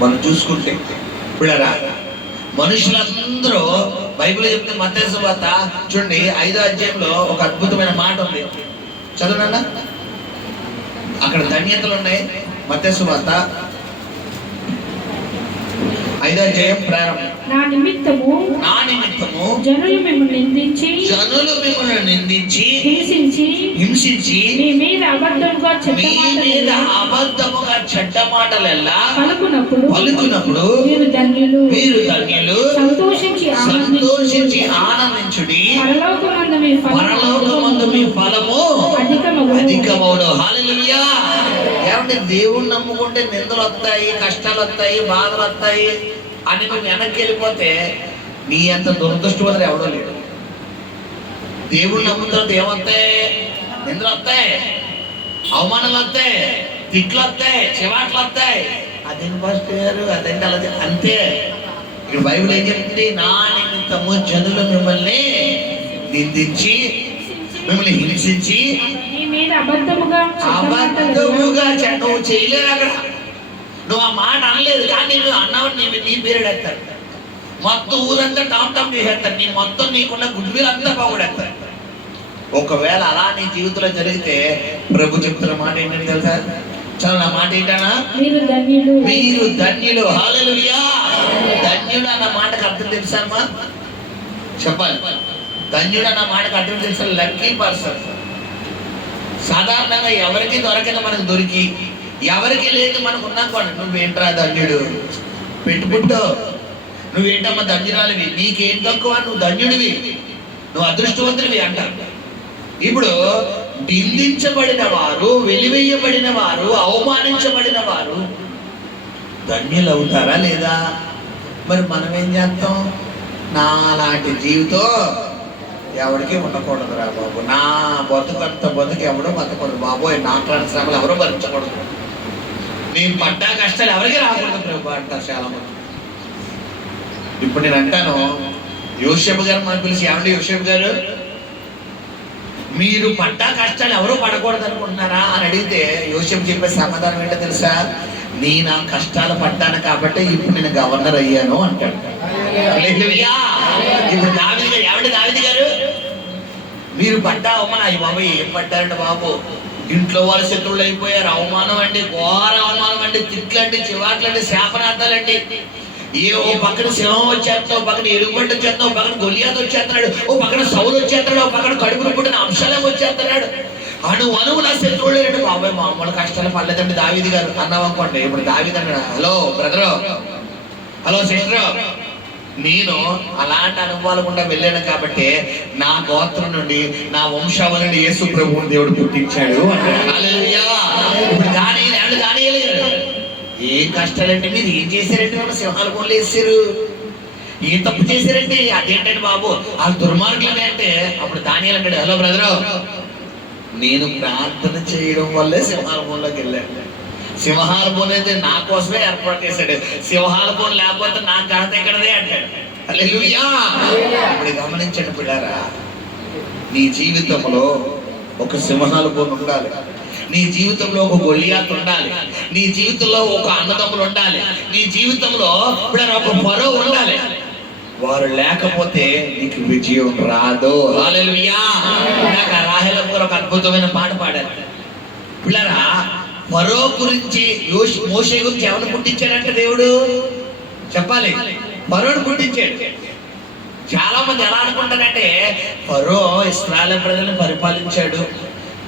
మనం చూసుకుంటే పిల్లరా మనుషులందరూ బైబిల్ చెప్తే మత్తయి సువార్త చూడండి 5వ అధ్యాయంలో ఒక అద్భుతమైన మాట ఉంది, చదవనా? అక్కడ ధన్యతలు ఉన్నాయి. మత్తయి సువార్త 5వ అధ్యాయం ప్రారంభం. నా నిమిత్తము జనులు మిమ్మల్ని నిందించి హింసించి మీ మీద అబద్ధముగా చెడ్డ మాటలెల్లా పలుకునప్పుడు మీరు ధన్యులు సంతోషించి ఆనందించుడి, పరలోకమందు మీ ఫలము అధికమవును. హల్లెలూయా. ఏమంటే దేవుణ్ణి నమ్ముకుంటే నిందలు వస్తాయి, కష్టాలు వస్తాయి, బాధలు వస్తాయి అని నువ్వు వెనక్కి వెళ్ళిపోతే నీ అంత దురదృష్టవంతుడు ఎవడో లేడు. దేవుణ్ణి నమ్ముతున్నది ఏమొస్తాయి? నిందలు వస్తాయి, అవమానాలు వస్తాయి, తిట్లు వస్తాయి, చివాట్లు వస్తాయి. అదేంటి ఫస్ట్ గారు, అదేంటి అలా అంతే. ఇక్కడ బైబిల్ ఏం చెప్తుంది? నా నిమిత్తము జనులు మిమ్మల్ని నిందించి మిమ్మల్ని హింసించి అబద్ధముగా నువ్వు చేయలేదు. అక్కడ నువ్వు ఆ మాట అనలేదు, కానీ నువ్వు అన్నావు, నీ పీరియడ్ ఎత్తారు. మొత్తం ఊరంతా టామ్ టామ్ చేసేస్తారు. నీ మొత్తం నీకున్న గుడ్ విల్ అంతా పోగొడేస్తారు. ఒకవేళ అలా నీ జీవితంలో జరిగితే ప్రభు చెప్తున్న మాట ఏంటంటే తెలుసా? చాలా నా మాట ఏంటన్నా? మీరు ధన్యులు. హల్లెలూయా. ధన్యుడు అన్న మాటకు అర్థం తెలుసా అమ్మా? చెప్పాలి. ధన్యుడు అన్న మాటకు అర్థం తెలుసా? Lucky person. సాధారణంగా ఎవరికి దొరకదు మనకు దొరికి, ఎవరికి లేదు మనకు ఉన్నాకోండి, నువ్వేంట్రా ధన్యుడు, పెట్టుకుంటో, నువ్వేంటమ్మా ధన్యురాలివి, నీకేం తక్కువ, నువ్వు ధన్యుడివి, నువ్వు అదృష్టవంతుడివి అంటారు. ఇప్పుడు నిందించబడిన వారు, వెలివేయబడిన వారు, అవమానించబడిన వారు ధన్యులు అవుతారా లేదా? మరి మనం ఏం చేస్తాం? నాలాంటి జీవితం ఎవరికి ఉండకూడదురా బాబు, నా బతుకంత బతుకు ఎవడో బతకూడదు బాబోయ్, నాట్లాంటి శ్రమలు ఎవరో భరించకూడదు, నేను పడ్డా కష్టాలు ఎవరికి రాకూడదు ప్రభు అంటారు చాలా మంది. ఇప్పుడు నేను అంటాను, యోసేపు గారు మనకు పిలిచి, ఏమండి యోసేపు గారు, మీరు పడ్డా కష్టాలు ఎవరో పడకూడదు అనుకుంటున్నారా అని అడిగితే యోసేపు చెప్పే సమాధానం ఏంటో తెలుసా? నేను ఆ కష్టాలు పడ్డాను కాబట్టి ఇప్పుడు నేను గవర్నర్ అయ్యాను అంటాడు. ఇప్పుడు దావీదు గారు, ఏమండి దావీదు గారు, మీరు పడ్డా అవమానం, అయ్యి బాబు ఏం పడ్డారండి బాబు, ఇంట్లో వారు శత్రువులు అయిపోయారు, అవమానం అండి, ఘోర అవమానం అండి, తిట్లండి, చివాట్లండి, శాపనార్థాలండి. ఓ పక్కన సింహం వచ్చేస్తావు, పక్కన ఎలుగుబంటి వచ్చేస్తావు, పక్కన గొలియాత్ వచ్చేస్తున్నాడు, ఓ పక్కన సౌలు వచ్చేస్తున్నాడు, ఓ పక్కన కడుపును పుట్టిన అంశాలం వచ్చేస్తున్నాడు. అణువుల శత్రువులు రండి బాబాయ్, మామూలు కష్టాలు పడలేదండి దావీదు గారు అన్నావు అనుకోండి. ఇప్పుడు దావీదు అన్నాడు, హలో బ్రదరు, హలో సిస్టర్, నేను అలాంటి అనుభవాలు గుండా వెళ్ళాను కాబట్టి నా గోత్రం నుండి, నా వంశావళి నుండి యేసు ప్రభువుని దేవుడు పుట్టించాడు అన్నాడు. హల్లెలూయా. ఇప్పుడు దానియేలు ఏం కష్టాలంటే, మీరు ఏం చేశారంటే, మన సింహాల బోన్లు వేసారు, ఏం తప్పు చేశారంటే, అదేంటండి బాబు ఆ దుర్మార్గులని అంటే, అప్పుడు దానియేలు అంటాడు, హలో బ్రదరు, నేను ప్రార్థన చేయడం వల్లే సింహాల బోన్లోకి వెళ్ళాను. సింహాల బోన్ అయితే నా కోసమే ఏర్పాటు చేశాడు, సింహాల బోన్ లేకపోతే నాకు ఘనత ఎక్కడదే అంటాడు. హల్లెలూయా. ఇప్పుడు గమనించండి పిల్లారా, నీ జీవితంలో ఒక సింహాల బోన్ ఉండాలి, నీ జీవితంలో ఒక గొలియాత్ ఉండాలి, నీ జీవితంలో ఒక అన్నదమ్ములు ఉండాలి, నీ జీవితంలో ఒక ఫరో ఉండాలి. వారు లేకపోతే నీకు విజయం రాదు. హల్లెలూయా. నాకు రాహేలమ్మ గారు ఒక అద్భుతమైన పాట పాడారు. పిల్లరా, ఫరో గురించి, మోషే గురించి ఎవరు పుట్టించాడంటే దేవుడు చెప్పాలి, ఫరోని పుట్టించాడు. చాలా మంది ఎలా అనుకుంటారంటే, ఫరో ఇశ్రాయేలు ప్రజలను పరిపాలించాడు,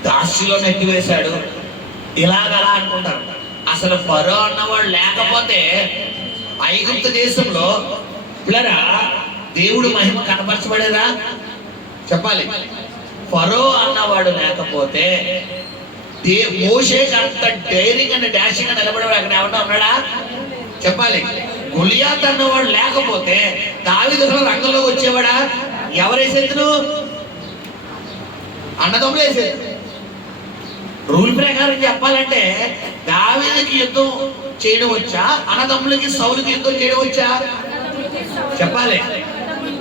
దాస్యులో నెట్టివేశాడు, ఇలాగలా అనుకుంటారు. అసలు ఫరో అన్నవాడు లేకపోతే ఐగుప్తు దేశంలో పిల్లరా దేవుడు మహిమ కనపరచబడేదా? చెప్పాలి. ఫరో అన్నవాడు లేకపోతే మోషేకి అంత డైరింగ్ అండ్ డాషింగ్ గా నిలబడేవాడు అక్కడ ఎవరైనా ఉన్నాడా? చెప్పాలి. గొలియాత్ అన్నవాడు లేకపోతే దావీదు రంగంలోకి వచ్చేవాడా? ఎవరేసేది? అన్నదమ్ములు వేసేది. రూల్ ప్రకారం చెప్పాలంటే దావీదుకి యుద్ధం చేయడం వచ్చా, అన్నదమ్ములకి సౌలుకి యుద్ధం చేయడం వచ్చా? చెప్పాలి.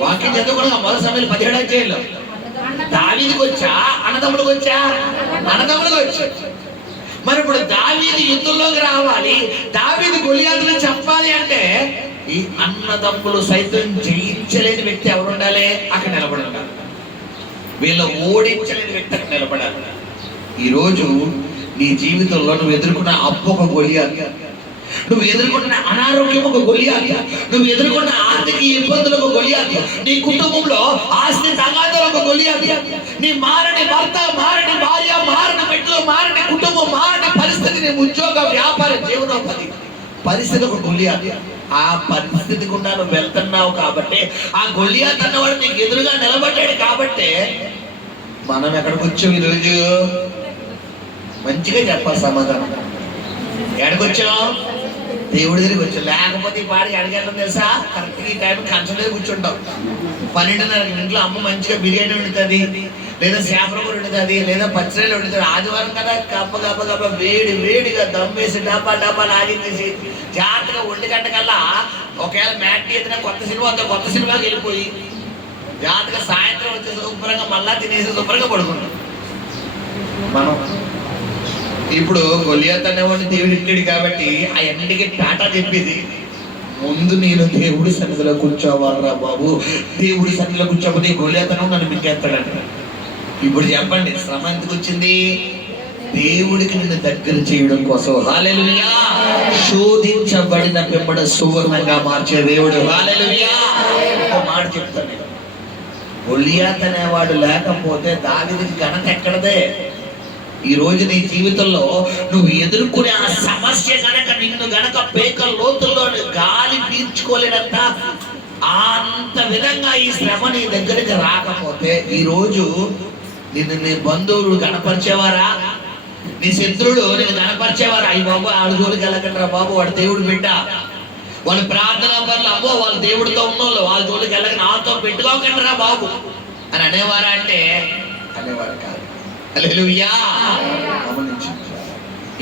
వాక్యం చదువుకున్నా మొదటి సమయంలో 17వ అధ్యాయంలో దావీదుకి వచ్చా, అన్నదమ్ములకు వచ్చా? అన్నదమ్ములకు వచ్చా. మరి ఇప్పుడు దావీదు యుద్ధంలోకి రావాలి, దావీదు గొలియాతుని చంపాలి అంటే ఈ అన్నదమ్ములు సైతం జయించలేని వ్యక్తి ఎవరు ఉండాలి? అక్కడ నిలబడి ఉండాలి. వీళ్ళు ఓడించలేని వ్యక్తి అక్కడ నిలబడాలి. ఈరోజు నీ జీవితంలో నువ్వు ఎదుర్కొన్న అప్పు ఒక గొలియాతు, నువ్వు ఎదుర్కొన్న అనారోగ్యం ఒక గొలియాతు, నువ్వు ఎదుర్కొన్న ఆర్థిక ఇబ్బందులు ఒక గొలియాతు, నీ కుటుంబంలో ఆస్తి తగాదాలు ఒక గొలియాతు, నీ మారని భర్త, మారని భార్య, మారని బిడ్డలు, మారని కుటుంబం, మారని పరిస్థితి, నీ ఉద్యోగ వ్యాపార జీవనోపాధి పరిస్థితి ఒక గొలియాతు. ఆ పరిస్థితి గుండా నువ్వు వెళ్తున్నావు కాబట్టి, ఆ గొలియాతు అన్నవాడు నీకు ఎదురుగా నిలబడ్డాడు కాబట్టి మనం ఎక్కడికి వచ్చాం? ఈరోజు మంచిగా చెప్పాలి సమాధానం. ఎక్కడికి వచ్చాం? దేవుడి దగ్గరికి వచ్చాం. లేకపోతే ఈ పాడికి అడిగేస్తాం తెలుసా? కరెక్ట్గా ఈ టైం కంచం మీద కూర్చుంటాం. 12:30 ఇంట్లో అమ్మ మంచిగా బిర్యానీ వండుతుంది, లేదా చేపల కూర వండుతుంది, లేదా పచ్చళ్ళు వండుతుంది. ఆదివారం కదా గబ్బ వేడి వేడిగా దమ్మేసి డబ్బా లాగించేసి జాగ్రత్తగా 1 గంట కల్లా ఒకవేళ మ్యాట్ ఏదైనా కొత్త సినిమాకి వెళ్ళిపోయి జాగ్రత్తగా సాయంత్రం వచ్చి శుభ్రంగా మళ్ళా తినేసి శుభ్రంగా పడుకుంటాం. మనం ఇప్పుడు గొలియాతు అనేవాడిని దేవుడు ఇట్టాడు కాబట్టి ఆ ఎండికి టాటా చెప్పేది, ముందు నేను దేవుడి సన్నిధిలో కూర్చోవాలరా బాబు, దేవుడి సన్నిధిలో కూర్చోకపోతే గొలియాతు అనేవాడు నన్ను మింగేస్తాడంట. ఇప్పుడు చెప్పండి, శ్రమ ఎందుకు వచ్చింది? దేవుడికి నిన్ను దగ్గర చేయడం కోసం. హల్లెలూయా. శోధించబడిన పిమ్మట సువర్ణంగా మార్చే దేవుడు. హల్లెలూయా. ఒక మాట చెప్తాను నేను, గొలియాతు అనేవాడు లేకపోతే దావీదుకి ఘనత ఎక్కడదే? ఈ రోజు నీ జీవితంలో నువ్వు ఎదుర్కొనే ఆ సమస్య గనక నిన్ను గనక పేక లోతుల్లో గాలి పీల్చుకోలేనంత అంత విధంగా ఈ శ్రమ నీ దగ్గరికి రాకపోతే, ఈ రోజు నిన్ను నీ బంధువులు గణపరిచేవారా? నీ శత్రువులు నేను గణపరిచేవారా? అయ్యి బాబు ఆడు జోలికి వెళ్ళకంటారా బాబు, వాడు దేవుడు బిడ్డ, వాళ్ళు ప్రార్థన పనులు, అమ్మో వాళ్ళు దేవుడితో ఉన్నోళ్ళు, వాళ్ళ జోలికి వెళ్ళక నాతో పెట్టుకోకంటారా బాబు అని అనేవారా అంటే అనేవారు కాదు. హల్లెలూయా.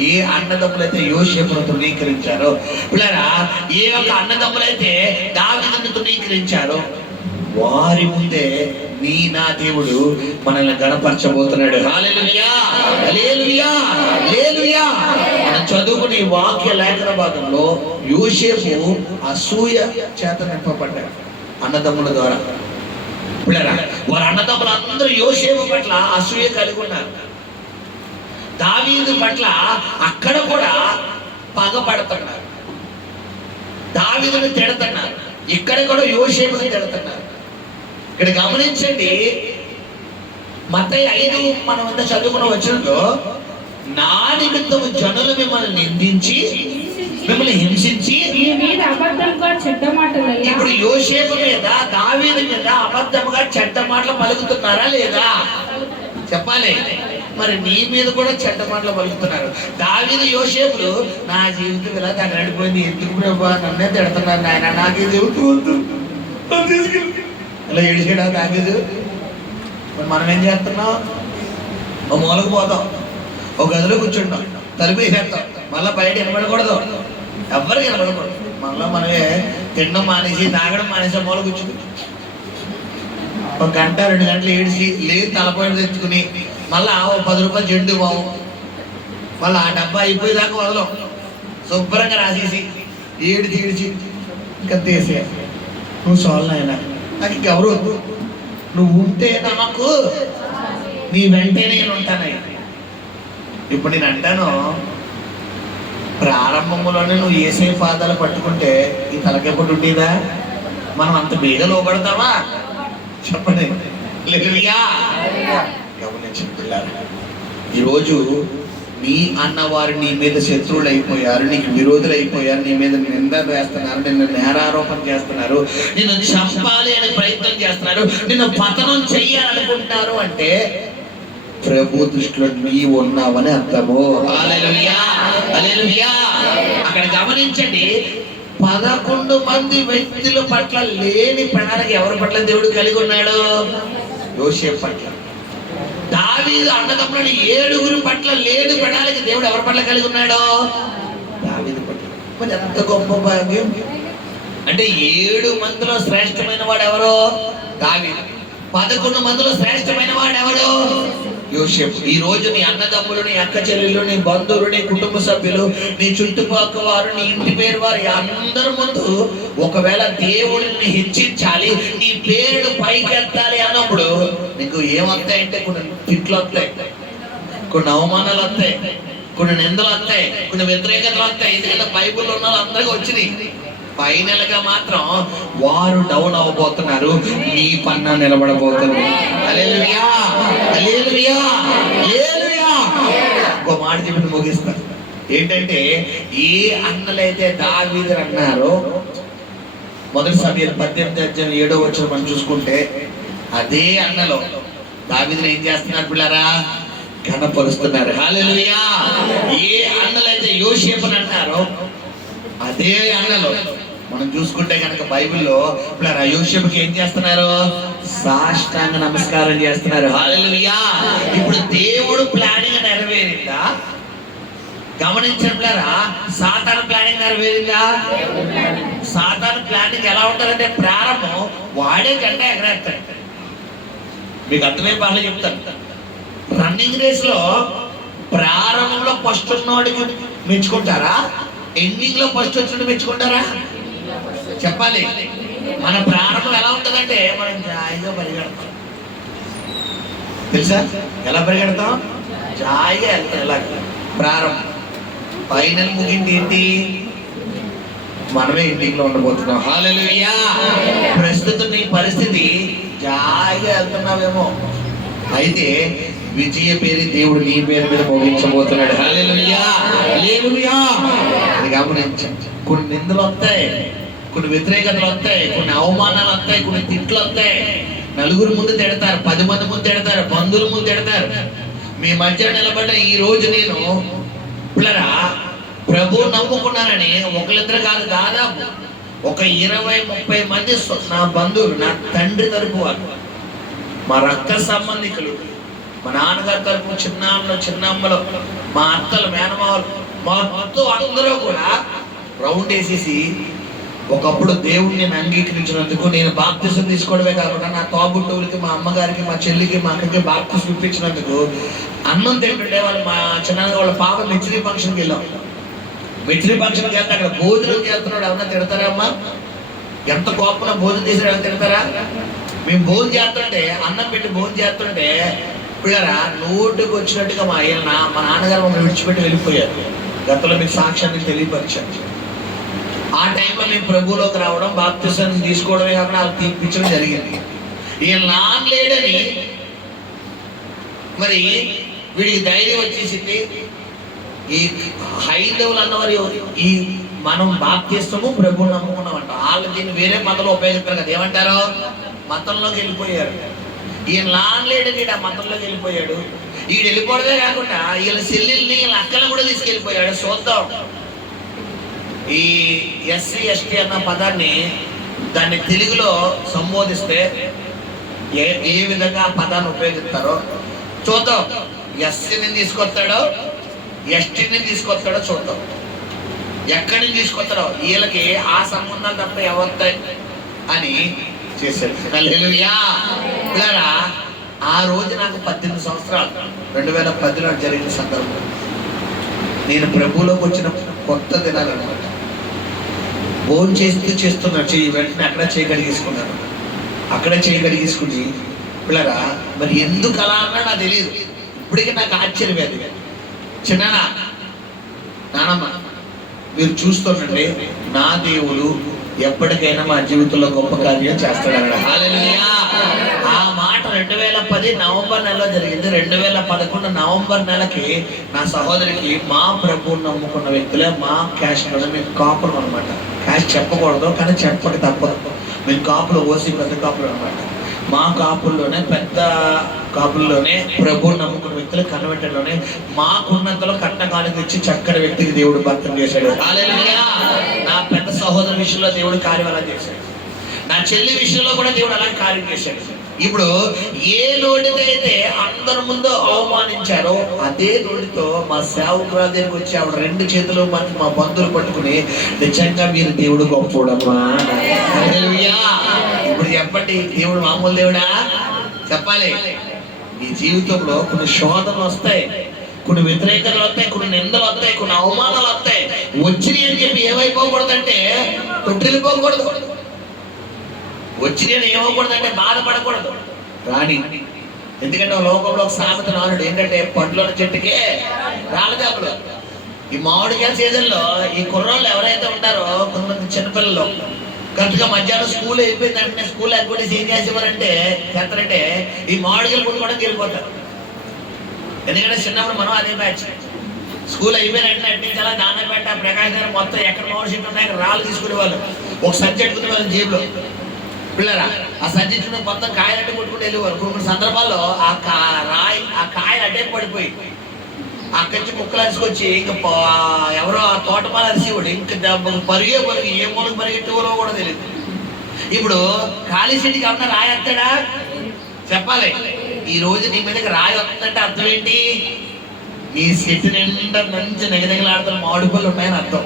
ఏ అన్నదమ్ములైతే యోసేపును తృణీకరించారో, పిల్లరా ఏ ఒక్క అన్నదమ్ములైతే దావీదును తృణీకరించారో, వారి ముందే నా దేవుడు మనల్ని గణపరచబోతున్నాడు. హల్లెలూయా. హల్లెలూయా. హల్లెలూయా. మనం చదువుకునే వాక్య లేఖన భాగంలో యోసేపు అసూయ చేత నింపబడ్డాడు అన్నదమ్ముల ద్వారా. పిల్లరా వారు అన్నదమ్ములందరూ యోసేపు పట్ల అసూయ కలిగి ఉన్నారు. దావీదు పట్ల అక్కడ కూడా పగపడుతున్నారు, దావీదుని తిడుతున్నారు, ఇక్కడ కూడా యోసేపుని తిడుతున్నారు. ఇక్కడ గమనించండి, మత్తయి 5 మనం అంతా చదువుకున్న వచనంలో, నా నిమిత్తము జనులు మిమ్మల్ని నిందించి మిమ్మల్ని హింసించి ఇప్పుడు యోసేపు మీద దావీదు మీద అబద్ధముగా చెడ్డ మాటలు పలుకుతున్నారా లేదా? చెప్పాలి. మరి నీ మీద కూడా చెడ్డ మాటలు పలుకుతున్నారు. దావీదు యోసేపులు, నా జీవితం ఇలా తగలడిపోయింది, ఎందుకు ప్రభా నన్నే తిడుతున్నారు నాయన, నాకే చెబుతూ ఇలా ఏడిచాడా దావీదు? మనం ఏం చేస్తున్నాం? ఓ మూలకు పోతాం, ఒక గదిలో కూర్చుంటాం, తలుపు వేసేస్తాం, మళ్ళీ బయట వినబడకూడదు, ఎవరికి వినబడకూడదు. మళ్ళీ మనమే తినడం మానేసి తాగడం మానేసి మూల కూర్చుని 1 గంట 2 గంటలు ఏడిచి లేదు తలపోయిన తెచ్చుకుని మళ్ళా ఓ 10 రూపాయలు చెండు బావు, మళ్ళీ ఆ డబ్బా అయిపోయేదాకా వదలం, శుభ్రంగా రాసేసి ఏడిచి ఇంకా తీసే, నువ్వు సాల్వ్ అయినా నాకు ఇంకెవరు వద్దు, నువ్వు ఉంటే నాకు నీ వెంటే నేను ఉంటానయ్యా. ఇప్పుడు నేను అంటాను, ప్రారంభంలోనే నువ్వు యేసయ్య పాదాలు పట్టుకుంటే ఈ తలకెప్పుడు ఉండేదా? మనం అంత బేగా లోపడతావా? చెప్పండి. హల్లెలూయా. గమనించుకుంటారు, ఈరోజు నీ అన్నవారు నీ మీద శత్రువులు అయిపోయారు, నీకు విరోధులు అయిపోయారు, నీ మీద నింద వేస్తున్నారు, నిన్ను నేరారోపణ చేస్తున్నారు, నిన్ను చంపాలి అనే ప్రయత్నం చేస్తున్నారు, నిన్ను పతనం చెయ్యాలనుకుంటారు అంటే ప్రభు దృష్టిలో నీవు ఉన్నావని అర్థము. హల్లెలూయా. హల్లెలూయా. అక్కడ గమనించండి, 11 మంది వ్యక్తుల పట్ల లేని ప్రణాళిక ఎవరి పట్ల దేవుడు కలిగి ఉన్నాడు? యోసేపు పట్ల. దావీదు అన్నదమ్ములని 7 పట్ల లేని ప్రణాళిక దేవుడు ఎవరి పట్ల కలిగి ఉన్నాడు? దావీదు పట్ల. మరి ఎంత గొప్ప భాగ్యం అంటే 7 మందిలో శ్రేష్టమైన వాడు ఎవరు? దావీదు. 11 మందిలో శ్రేష్టమైన వాడు ఎవడు? యోసేపు. ఈ రోజు నీ అన్నదమ్ములు, నీ అక్క చెల్లెలు, నీ బంధువులు, నీ కుటుంబ సభ్యులు, నీ చుట్టుపక్కల వారు, నీ ఇంటి పేరు వారు అందరి ముందు ఒకవేళ దేవుడిని హెచ్చించాలి, నీ పేరును పైకెత్తాలి అన్నప్పుడు నీకు ఏమొస్తాయంటే కొన్ని తిట్లు వస్తాయి, కొన్ని అవమానాలు వస్తాయి, కొన్ని నిందలు వస్తాయి, కొన్ని వ్యతిరేకతలు వస్తాయి. ఎందుకంటే బైబిల్లో ఉన్న వాళ్ళు అందరికీ వచ్చినాయి. ఫైనల్ గా మాత్రం వారు డౌన్ అవ్వబోతున్నారు, నీ పన్నా నిలబడబోతుంది. హల్లెలూయా, హల్లెలూయా, హల్లెలూయా. ఒక మాట చెప్పి ముగిస్తాను. ఏంటంటే ఏ అన్నలైతే దావీదు అన్నారో, మొదటి సమయం 18:7 మనం చూసుకుంటే అదే అన్నలో దావీదుని ఏం చేస్తున్నారు పిల్లరా? ఘనపరుస్తున్నారు. హల్లెలూయా. ఏ అన్నలైతే యోసేపుని అన్నారో అదే అన్నలో మనం చూసుకుంటే కనుక బైబిల్లో పిల్లరా యోసేపుకి ఏం చేస్తున్నారు? సాష్టాంగ నమస్కారం చేస్తున్నారు. హల్లెలూయా. ఇప్పుడు దేవుడు ప్లానింగ్ నెరవేరిందా? గమనించట్లేరా? సాతాను ప్లానింగ్ నెరవేరిందా? సాతాను ప్లానింగ్ ఎలా ఉంటుందంటే ప్రారంభం వాడే గంట ఎగరేస్తాడు. మీకు అర్థమయ్యే బాగా చెప్తాను. రన్నింగ్ రేస్ లో ప్రారంభంలో ఫస్ట్ ఉన్నవాడికి మెచ్చుకుంటారా? ఎండింగ్ లో ఫస్ట్ వచ్చినట్టు మెచ్చుకుంటారా? చెప్పాలి. మన ప్రారంభం ఎలా ఉంటుందంటే మనం జాయిగా పరిగెడతాం. తెలుసా ఎలా పరిగెడతాం? జాయిగా వెళ్తాం. ఎలా ప్రారంభం. ఫైనల్ ముగింది ఏంటి? మనమే ఇంటిలో ఉండబోతున్నాం. హల్లెలూయా. ప్రస్తుతం నీ పరిస్థితి జాయిగా వెళ్తున్నావేమో, అయితే విజయ పేరు దేవుడు నీ పేరు మీద మోగించబోతున్నాడు. హల్లెలూయా, హల్లెలూయా. అది గమనించండి. కొన్ని నిందలు వస్తాయి, కొన్ని వ్యతిరేకతలు వస్తాయి, కొన్ని అవమానాలు వస్తాయి, కొన్ని తిట్లు వస్తాయి. నలుగురు ముందు తిడతారు, 10 మంది ముందు తిడతారు, బంధువుల ముందు తిడతారు. మీ మధ్య నిలబడ్డ ఈ రోజు నేను పిల్లరా ప్రభు నమ్ముకున్నానని ఒకరిద్దరు కాదు, దాదాపు ఒక 20-30 మంది నా బంధువులు, నా తండ్రి తరపు వారు, మా రక్త సంబంధికులు, మా నాన్నగారి తరపు చిన్నమ్మలు, మా అత్తలు, మేనమావలు, మా మొత్తం అందరూ కూడా రౌండ్ వేసేసి ఒకప్పుడు దేవుడిని నేను అంగీకరించినందుకు, నేను బాప్తిసం తీసుకోవడమే కాకుండా నా తోబుట్టువులకి, మా అమ్మగారికి, మా చెల్లికి, మా అక్కకి బాప్తిసం ఇప్పించినందుకు అన్నం తింటుంటే వాళ్ళు మా చిన్నగా వాళ్ళ పాప మెచ్యూరీ ఫంక్షన్కి వెళ్ళాం. మెచ్యూరీ ఫంక్షన్కి వెళ్తే అక్కడ భోజనం చేస్తున్నాడు ఎవరన్నా తిడతారా అమ్మా? ఎంత కోపన భోజనం చేసిన ఎవరు తిడతారా? మేము భోజనం చేస్తుంటే, అన్నం పెట్టి భోజనం చేస్తుంటే పిల్లరా నోటికి వచ్చినట్టుగా మా నాన్నగారు మమ్మల్ని విడిచిపెట్టి వెళ్ళిపోయారు. గతంలో మీకు సాక్ష్యాన్ని తెలియపరిచాను. ఆ టైంలో మేము ప్రభువులోకి రావడం, బాప్తిసం తీసుకోవడమే కాకుండా వాళ్ళు తీర్పించడం జరిగింది. ఈయన నాన్న లేడని మరి వీడికి ధైర్యం వచ్చేసింది. ఈ హైందవులు అన్నవారు ఈ మనం బాప్తిస్తము ప్రభువుని నమ్ముకున్నామంట. వాళ్ళు దీన్ని వేరే మతంలో ఉపయోగిస్తారు కదా, ఏమంటారు? మతంలోకి వెళ్ళిపోయారు. ఈయన నాన్న లేడని ఆ మతంలోకి వెళ్ళిపోయాడు. ఈడు వెళ్ళిపోవడమే కాకుండా వీళ్ళ చెల్లెల్ని, వీళ్ళ అక్కలను కూడా తీసుకెళ్ళిపోయాడు. చూద్దాం ఈ ఎస్సీ ఎస్టీ అన్న పదాన్ని దాన్ని తెలుగులో సంబోధిస్తే ఏ విధంగా ఆ పదాన్ని ఉపయోగిస్తారో చూద్దాం. ఎస్సీని తీసుకొస్తాడో ఎస్టీని తీసుకొస్తాడో చూద్దాం. ఎక్కడి నుంచి తీసుకొస్తాడో వీళ్ళకి ఆ సంబంధాలు తప్ప ఎవరుతాయి అని చేశారు. హల్లెలూయా. పిల్లరా ఆ రోజు నాకు 18 సంవత్సరాలు 2010లో జరిగిన సందర్భం. నేను ప్రభువులోకి వచ్చిన కొత్త దినాలన్నమాట. భోజనం చేస్తున్నాడు, వెంటనే అక్కడ చేయగలిగేసుకున్నాను. అక్కడ చేయగలిగేసుకుని పిల్లరా మరి ఎందుకు అలా అన్నా నాకు తెలియదు. ఇప్పటికీ నాకు ఆశ్చర్యం అది. చిన్ననా నానమ్మ మీరు చూస్తుంటే నా దేవుడు ఎప్పటికైనా మా జీవితంలో గొప్ప కార్యం చేస్తాడన్నాడు. హల్లెలూయా. ఆ మాట 2010 నవంబర్ నెలలో జరిగింది. 2011 నవంబర్ నెలకి నా సహోదరికి మా ప్రభువుని నమ్ముకున్న వ్యక్తులే మా క్యాస్ట్ లో మేము కాపులు అనమాట. క్యాస్ట్ చెప్పకూడదు కానీ చెప్పక తప్పదు. మేము కాపులు, ఓసి పెద్ద కాపులు అనమాట. మా కాపుల్లోనే, పెద్ద కాపుల్లోనే ప్రభువుని నమ్ముకున్న వ్యక్తులు కన్వెంటలోనే మాకున్నంతలో కట్టకాలకు ఇచ్చి చక్కటి వ్యక్తికి దేవుడు భర్తను చేశాడు. హల్లెలూయా. నా పెద్ద సహోదరు విషయంలో దేవుడు కార్యం అలా చేశాడు. నా చెల్లి విషయంలో కూడా దేవుడు అలా కార్యం చేశాడు. ఇప్పుడు ఏ నోటికైతే అందరి ముందు అవమానించారో అదే నోటితో మా సేవకురాలు దగ్గరికి వచ్చి ఆవిడ 2 చేతులు మా బంధువులు పట్టుకుని నిజంగా మీరు దేవుడు గొప్పడమ్మా. హల్లెలూయా. ఇప్పుడు చెప్పండి, దేవుడు మామూలు దేవుడా? చెప్పాలి. నీ జీవితంలో కొన్ని శోధనలు వస్తాయి, కొన్ని వ్యతిరేకతలు వస్తాయి, కొన్ని నిందలు వస్తాయి, కొన్ని అవమానాలు వస్తాయి. వచ్చినాయి అని చెప్పి ఏమైపోకూడదంటే తొట్టిల్లిపోకూడదు. వచ్చినాయని ఏమవకూడదంటే బాధపడకూడదు. రాని ఎందుకంటే లోకంలో ఒక సామెత నానుడు ఏంటంటే పండ్ల చెట్టుకే రాళ్ళదాపులు. ఈ మామిడికాయ సీజన్లో ఈ కుర్రోళ్ళు ఎవరైతే ఉంటారో కొంతమంది చిన్నపిల్లలు కరెక్ట్గా మధ్యాహ్నం స్కూల్ అయిపోయింది అంటే స్కూల్ యాక్టివిటీస్ ఏం చేసేవారంటే చేస్తారంటే ఈ మామిడికాయలు కూడా వెళ్ళిపోతారు. ఎందుకంటే చిన్నప్పుడు మనం అదే బ్యాచ్. స్కూల్ అయిపోయినట్టు అట్టించాలా నాన్నపేట ప్రకాశం మొత్తం ఎక్కడ మామిడి చెట్లు ఉన్నాయి అక్కడ రాళ్ళు తీసుకునే వాళ్ళు, ఒక సబ్జెక్ట్ కునే వాళ్ళు జేబులో పిల్లరా. ఆ సబ్జెక్ట్ మొత్తం కాయలు అడ్డు కొట్టుకుంటూ వెళ్ళేవారు. కొన్ని సందర్భాల్లో ఆ కాయలు అడ్డే పడిపోయి అక్కడి నుంచి ముక్కలు అరిసుకొచ్చి ఇంకా ఎవరో ఆ తోటమాల అరిసేవాడు ఇంకా పరిగే ఏ మూలకు పరిగెట్టేవారో కూడా తెలియదు. ఇప్పుడు ఖాళీ చెట్టుకి ఏమన్నా రాయి వస్తాడా చెప్పాలి. ఈ రోజు నీ మీదకి రాయి వస్తుందంటే అర్థం ఏంటి? నీ చెట్టు నిండా మంచి నెగదెగలాడుతున్న మామిడి పళ్ళు ఉన్నాయని అర్థం.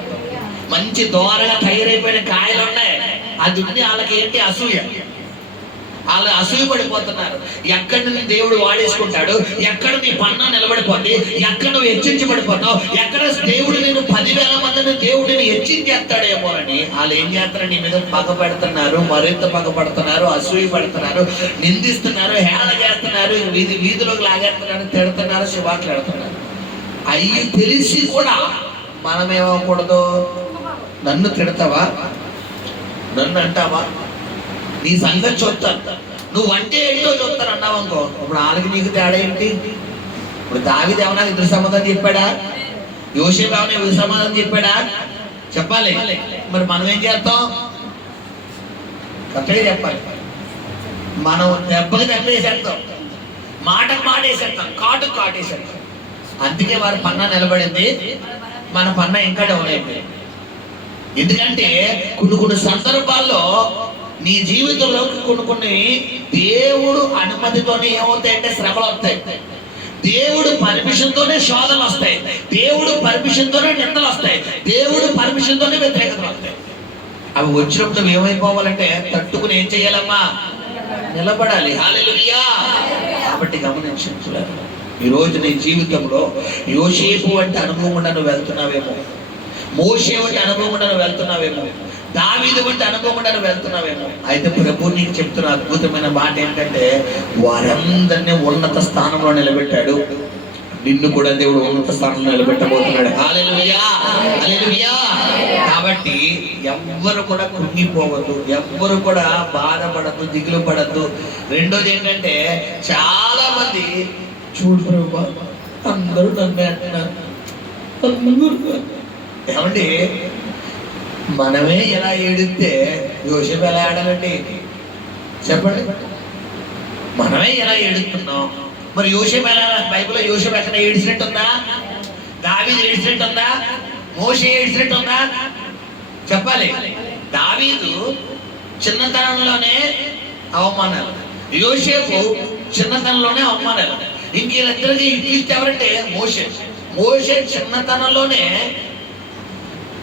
మంచి దోరగా తయారైపోయిన కాయలు ఉన్నాయి. అది ఉంది వాళ్ళకి ఏంటి? అసూయ. వాళ్ళు అసూయ పడిపోతున్నారు. ఎక్కడ నీ దేవుడు వాడేసుకుంటాడు, ఎక్కడ నీ పన్నా నిలబడిపోద్ది, ఎక్కడ నువ్వు హెచ్చించబడిపోతావు, ఎక్కడ దేవుడు నేను 10,000 మందిని దేవుడిని హెచ్చించేస్తాడేమో అని వాళ్ళు ఏం చేస్తారు? నీ మీద పగ పెడుతున్నారు, మరింత పగ పడుతున్నారు, అసూయ పడుతున్నారు, నిందిస్తున్నారు, హేళన చేస్తున్నారు, వీధిలోకి లాగేస్తున్నారు, తిడుతున్నారు, శివాట్లు పెడుతున్నారు. అయ్యి తెలిసి కూడా మనమేమవకూడదు? నన్ను తిడతావా, నన్ను అంటావా, నీ సంగతి చూస్తాను, నువ్వు అంటే ఏంటో చూస్తాను అన్నావు అనుకో. ఇప్పుడు వాళ్ళకి నీకు తేడా ఏంటి? ఇప్పుడు దావీదు ఏమన్నా ఎదురు సమాధానం చెప్పాడా? యోసేపు ఏమన్నా ఎదురు సమాధానం చెప్పాడా? చెప్పాలి. మరి మనం ఏం చేస్తాం? కరెక్ట్గా చెప్పాలి. మనం దెబ్బకి దెబ్బేసేస్తాం, మాటకు మాటేసేస్తాం, కాటుకు కాటేసేస్తాం. అందుకే వారి పన్నా నిలబడింది, మన పన్నా ఇంకా డౌన్ అయిపోయింది. ఎందుకంటే కొన్ని సందర్భాల్లో నీ జీవితంలో కొన్ని దేవుడు అనుమతితోనే ఏమవుతాయంటే శ్రమలు వస్తాయి, దేవుడు పర్మిషన్ తోనే శోధనలు వస్తాయి, దేవుడు పర్మిషన్ తోనే నిందలు వస్తాయి, దేవుడు పర్మిషన్ తోనే వ్యతిరేకతలు వస్తాయి. అవి వచ్చినప్పుడు ఏమైపోవాలంటే తట్టుకుని ఏం చేయాలమ్మా? నిలబడాలి. హల్లెలూయా. కాబట్టి గమనించాలి, ఈరోజు నీ జీవితంలో యోసేపు వంటి అనుభవం గుండా నువ్వు వెళ్తున్నావేమో, మోషే వంటి అనుభవం గుండా నువ్వు వెళ్తున్నావేమో, దావీదు వంటి అనుభవం గుండా నువ్వు వెళ్తున్నావేమో. అయితే ప్రభు నీకు చెప్తున్న అద్భుతమైన మాట ఏంటంటే వారందరినీ ఉన్నత స్థానంలో నిలబెట్టాడు, నిన్ను కూడా దేవుడు ఉన్నత స్థానంలో నిలబెట్టబోతున్నాడు. హల్లెలూయా, హల్లెలూయా. కాబట్టి ఎవ్వరు కూడా కృంగిపోవద్దు, ఎవ్వరు కూడా బాధపడద్దు, దిగులు పడద్దు. రెండోది ఏంటంటే చాలా మంది చూడు ప్రభు అందరూ నన్ను అంటున్నారు, ఏమండి మనమే ఎలా ఏడిస్తే యోసేపు ఎలా ఆడాలండి చెప్పండి? మనమే ఎలా ఏడుస్తున్నాం. మరి యోసేపు ఎలా? బైబిల్లో యోసేపు ఎక్కడ ఏడిసినట్టు ఉందా? దావీదు ఏడిసినట్టు ఉందా? మోషే ఏడిసినట్టు ఉందా? చెప్పాలి. దావీదు చిన్నతనంలోనే అవమానాలు, యోసేపు చిన్నతనంలోనే అవమానాలు. ఇంక వీళ్ళిద్దరికి ఇట్లిస్ట్ ఎవరంటే మోషే చిన్నతనంలోనే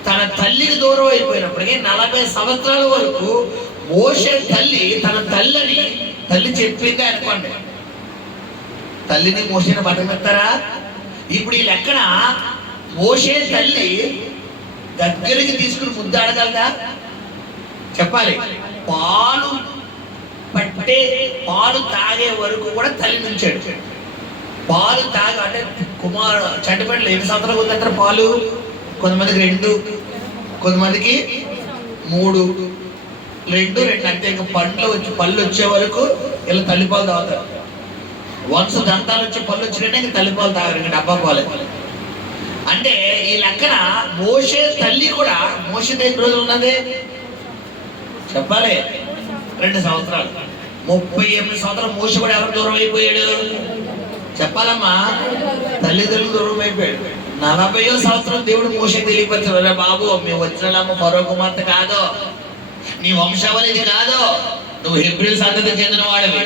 తన తల్లికి దూరం అయిపోయినప్పటికీ 40 సంవత్సరాల వరకు మోషే తల్లి తన తల్లి చెప్పింది అనుకోండి. తల్లిని మోషేని బతకమెత్తారా? ఇప్పుడు ఈ లెక్కన మోషే తల్లి దగ్గరికి తీసుకుని ముద్దాడగలదా చెప్పాలి? పాలు తాగే వరకు కూడా తల్లి నుంచాడు. పాలు తాగి అంటే కుమారుడు చంటిపండ్లు ఎన్ని సంవత్సరాలు ఉందంటారు పాలు? కొంతమందికి 2, కొంతమందికి 3, 2 అంటే ఇంకా పళ్ళు వచ్చే వరకు ఇలా తల్లిపాలు తాగుతారు. వన్స్ దంతాలు వచ్చి పళ్ళు వచ్చినట్టే ఇంకా తల్లిపాలు తాగారు, ఇంకా డబ్బా పాలే. అంటే ఈ లెక్కన మోషే తల్లి కూడా మోషే ఎన్ని రోజులు ఉన్నది చెప్పాలి? 2 సంవత్సరాలు. 38 సంవత్సరాలు మోషే కూడా ఎవరు దూరం అయిపోయాడు చెప్పాలమ్మా? తల్లిదండ్రులు దూరం అయిపోయాడు. 40వ సంవత్సరం దేవుడు మోషే తెలియపరిచాడు, రే బాబు మేము వచ్చినమ్మ ఫరో కుమార్తె కాదు, నీ వంశావళిది కాదు, నువ్వు హెబ్రీయుల సంతతికి చెందిన వాడివి,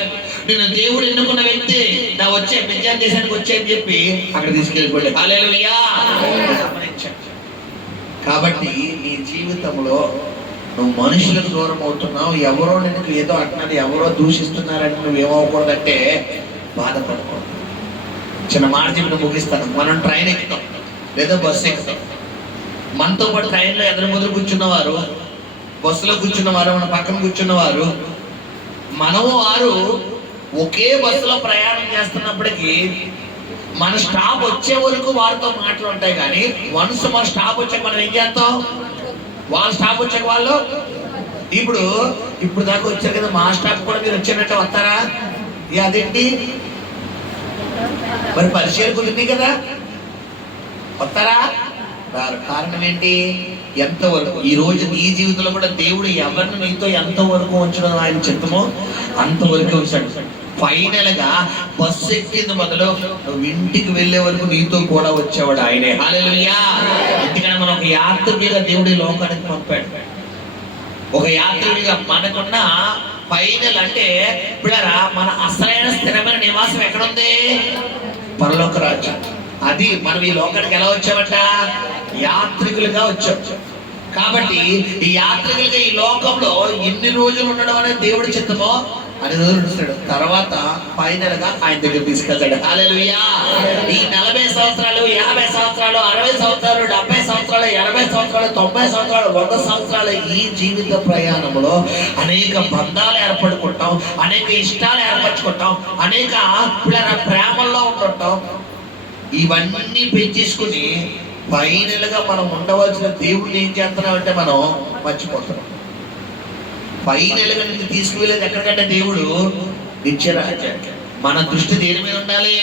నిన్ను దేవుడు ఎన్నుకున్న వ్యక్తి, నా వచ్చే మిద్యాన్ దేశానికి వచ్చే అని చెప్పి అక్కడ తీసుకెళ్ళిపోయాడు. హల్లెలూయా. కాబట్టి నీ జీవితంలో నువ్వు మనుషులకు దూరం అవుతున్నావు, ఎవరో నిన్ను ఏదో అంటున్నారు, ఎవరో దూషిస్తున్నారంటే నువ్వేమవకూడదంటే బాధపడకూడదు. చిన్న మాట చెప్పిన ముగిస్తాను. మనం ట్రైన్ ఎక్కుతాం లేదా బస్సు ఎక్కుతాం. మనతో పాటు ట్రైన్లో ఎదురు మొదలు కూర్చున్నవారు, బస్సులో కూర్చున్నవారు, మన పక్కన కూర్చున్నవారు, మనము వారు ఒకే బస్సులో ప్రయాణం చేస్తున్నప్పటికీ మన స్టాప్ వచ్చే వరకు వారితో మాటలు ఉంటాయి. కానీ వన్స్ మన స్టాప్ వచ్చాక మనం ఏం చేస్తాం? వాళ్ళ స్టాప్ వచ్చాక వాళ్ళు ఇప్పుడు దాకా వచ్చారు కదా, మా స్టాప్ కూడా మీరు వచ్చారంటే వస్తారా? అదేంటి మరి పరిచయం కుదిరింది కదా, వస్తారా? రారు. కారణం ఏంటి? ఎంతవరకు ఈ రోజు నీ జీవితంలో కూడా దేవుడు ఎవరిని నీతో ఎంతవరకు ఉంచడం ఆయన చిత్తమో అంతవరకు ఉంచాడు. ఫైనల్ గా బస్సు ఎక్కింది మొదలు నువ్వు ఇంటికి వెళ్ళే వరకు నీతో కూడా వచ్చేవాడు ఆయనే. హల్లెలూయా. ఎందుకంటే మనం ఒక యాత్రికుడిగా దేవుడి లోకానికి పంపాడు. ఒక యాత్రికుడిగా మనకున్న ఫైనల్ అంటే ఇప్పుడారా మన అసలైన స్థిరమైన నివాసం ఎక్కడుంది? పరలోక రాజ్యం. అది మనం ఈ లోకానికి ఎలా వచ్చామంట? యాత్రికులుగా వచ్చాం. కాబట్టి ఈ యాత్రికులుగా ఈ లోకంలో ఎన్ని రోజులు ఉండడం అనేది దేవుడి చిత్తమో అన్ని రోజులు ఉంచుతాడు. తర్వాత ఫైనల్ గా ఆయన దగ్గర తీసుకెళ్తాడు. హల్లెలూయా. ఈ 40 సంవత్సరాలు, 50 సంవత్సరాలు, 60 సంవత్సరాలు, 70 సంవత్సరాలు, 80 సంవత్సరాలు, 90 సంవత్సరాలు, 100 సంవత్సరాల ఈ జీవిత ప్రయాణంలో అనేక బంధాలు ఏర్పడుకుంటాం, అనేక ఇష్టాలు ఏర్పరచుకుంటాం, అనేక ప్రేమల్లో ఉంటుంటాం. ఇవన్నీ పెంచేసుకుని ఫైనల్ గా మనం ఉండవలసిన దేవుడిని ఏం చేస్తున్నాం అంటే మనం మర్చిపోతున్నాం. ఫైనల్ గా నిన్ను తీసుకువెళ్ళేది ఎక్కడికంటే దేవుడు నిత్యరాజ్యానికి. మన దృష్టి దేని మీద ఉండాలి?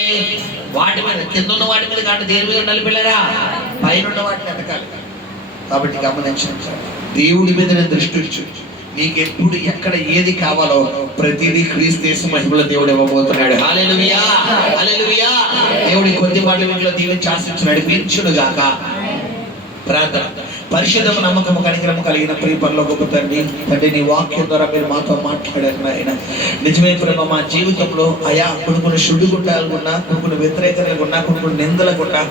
వాటి మీద, కింద ఉన్న వాటి మీద కాదు, దేని మీద ఉండాలి పిల్లరా? పైన ఉన్న వాటిని ఎదగాలి. కాబట్టి గమనించండి, దేవుడి మీద నేను దృష్టి ఉంచు. నీకు ఎప్పుడు ఎక్కడ ఏది కావాలో ప్రతిదీ క్రీస్తు యేసు మహిమలో దేవుడు ఇవ్వబోతున్నాడు. హల్లెలూయా. హల్లెలూయా. దేవుడి కొద్ది మాటల ఇంట్లో దీవించి ఆశించి నడిపించును గాక. ప్రార్థన. పరిశుద్ధము, నమ్మకము, కనికరము కలిగిన ప్రియ పరలోకపు తండ్రి, నీ వాక్యం ద్వారా మీరు మాతో మాట్లాడారు నాయన. నిజమే ప్రేమ, మా జీవితంలో అయా కొన్ని శుద్ధి గుండాలు ఉన్నా, కొన్ని వ్యతిరేకతలు ఉన్నా, కొన్ని నిందలు ఉన్నా,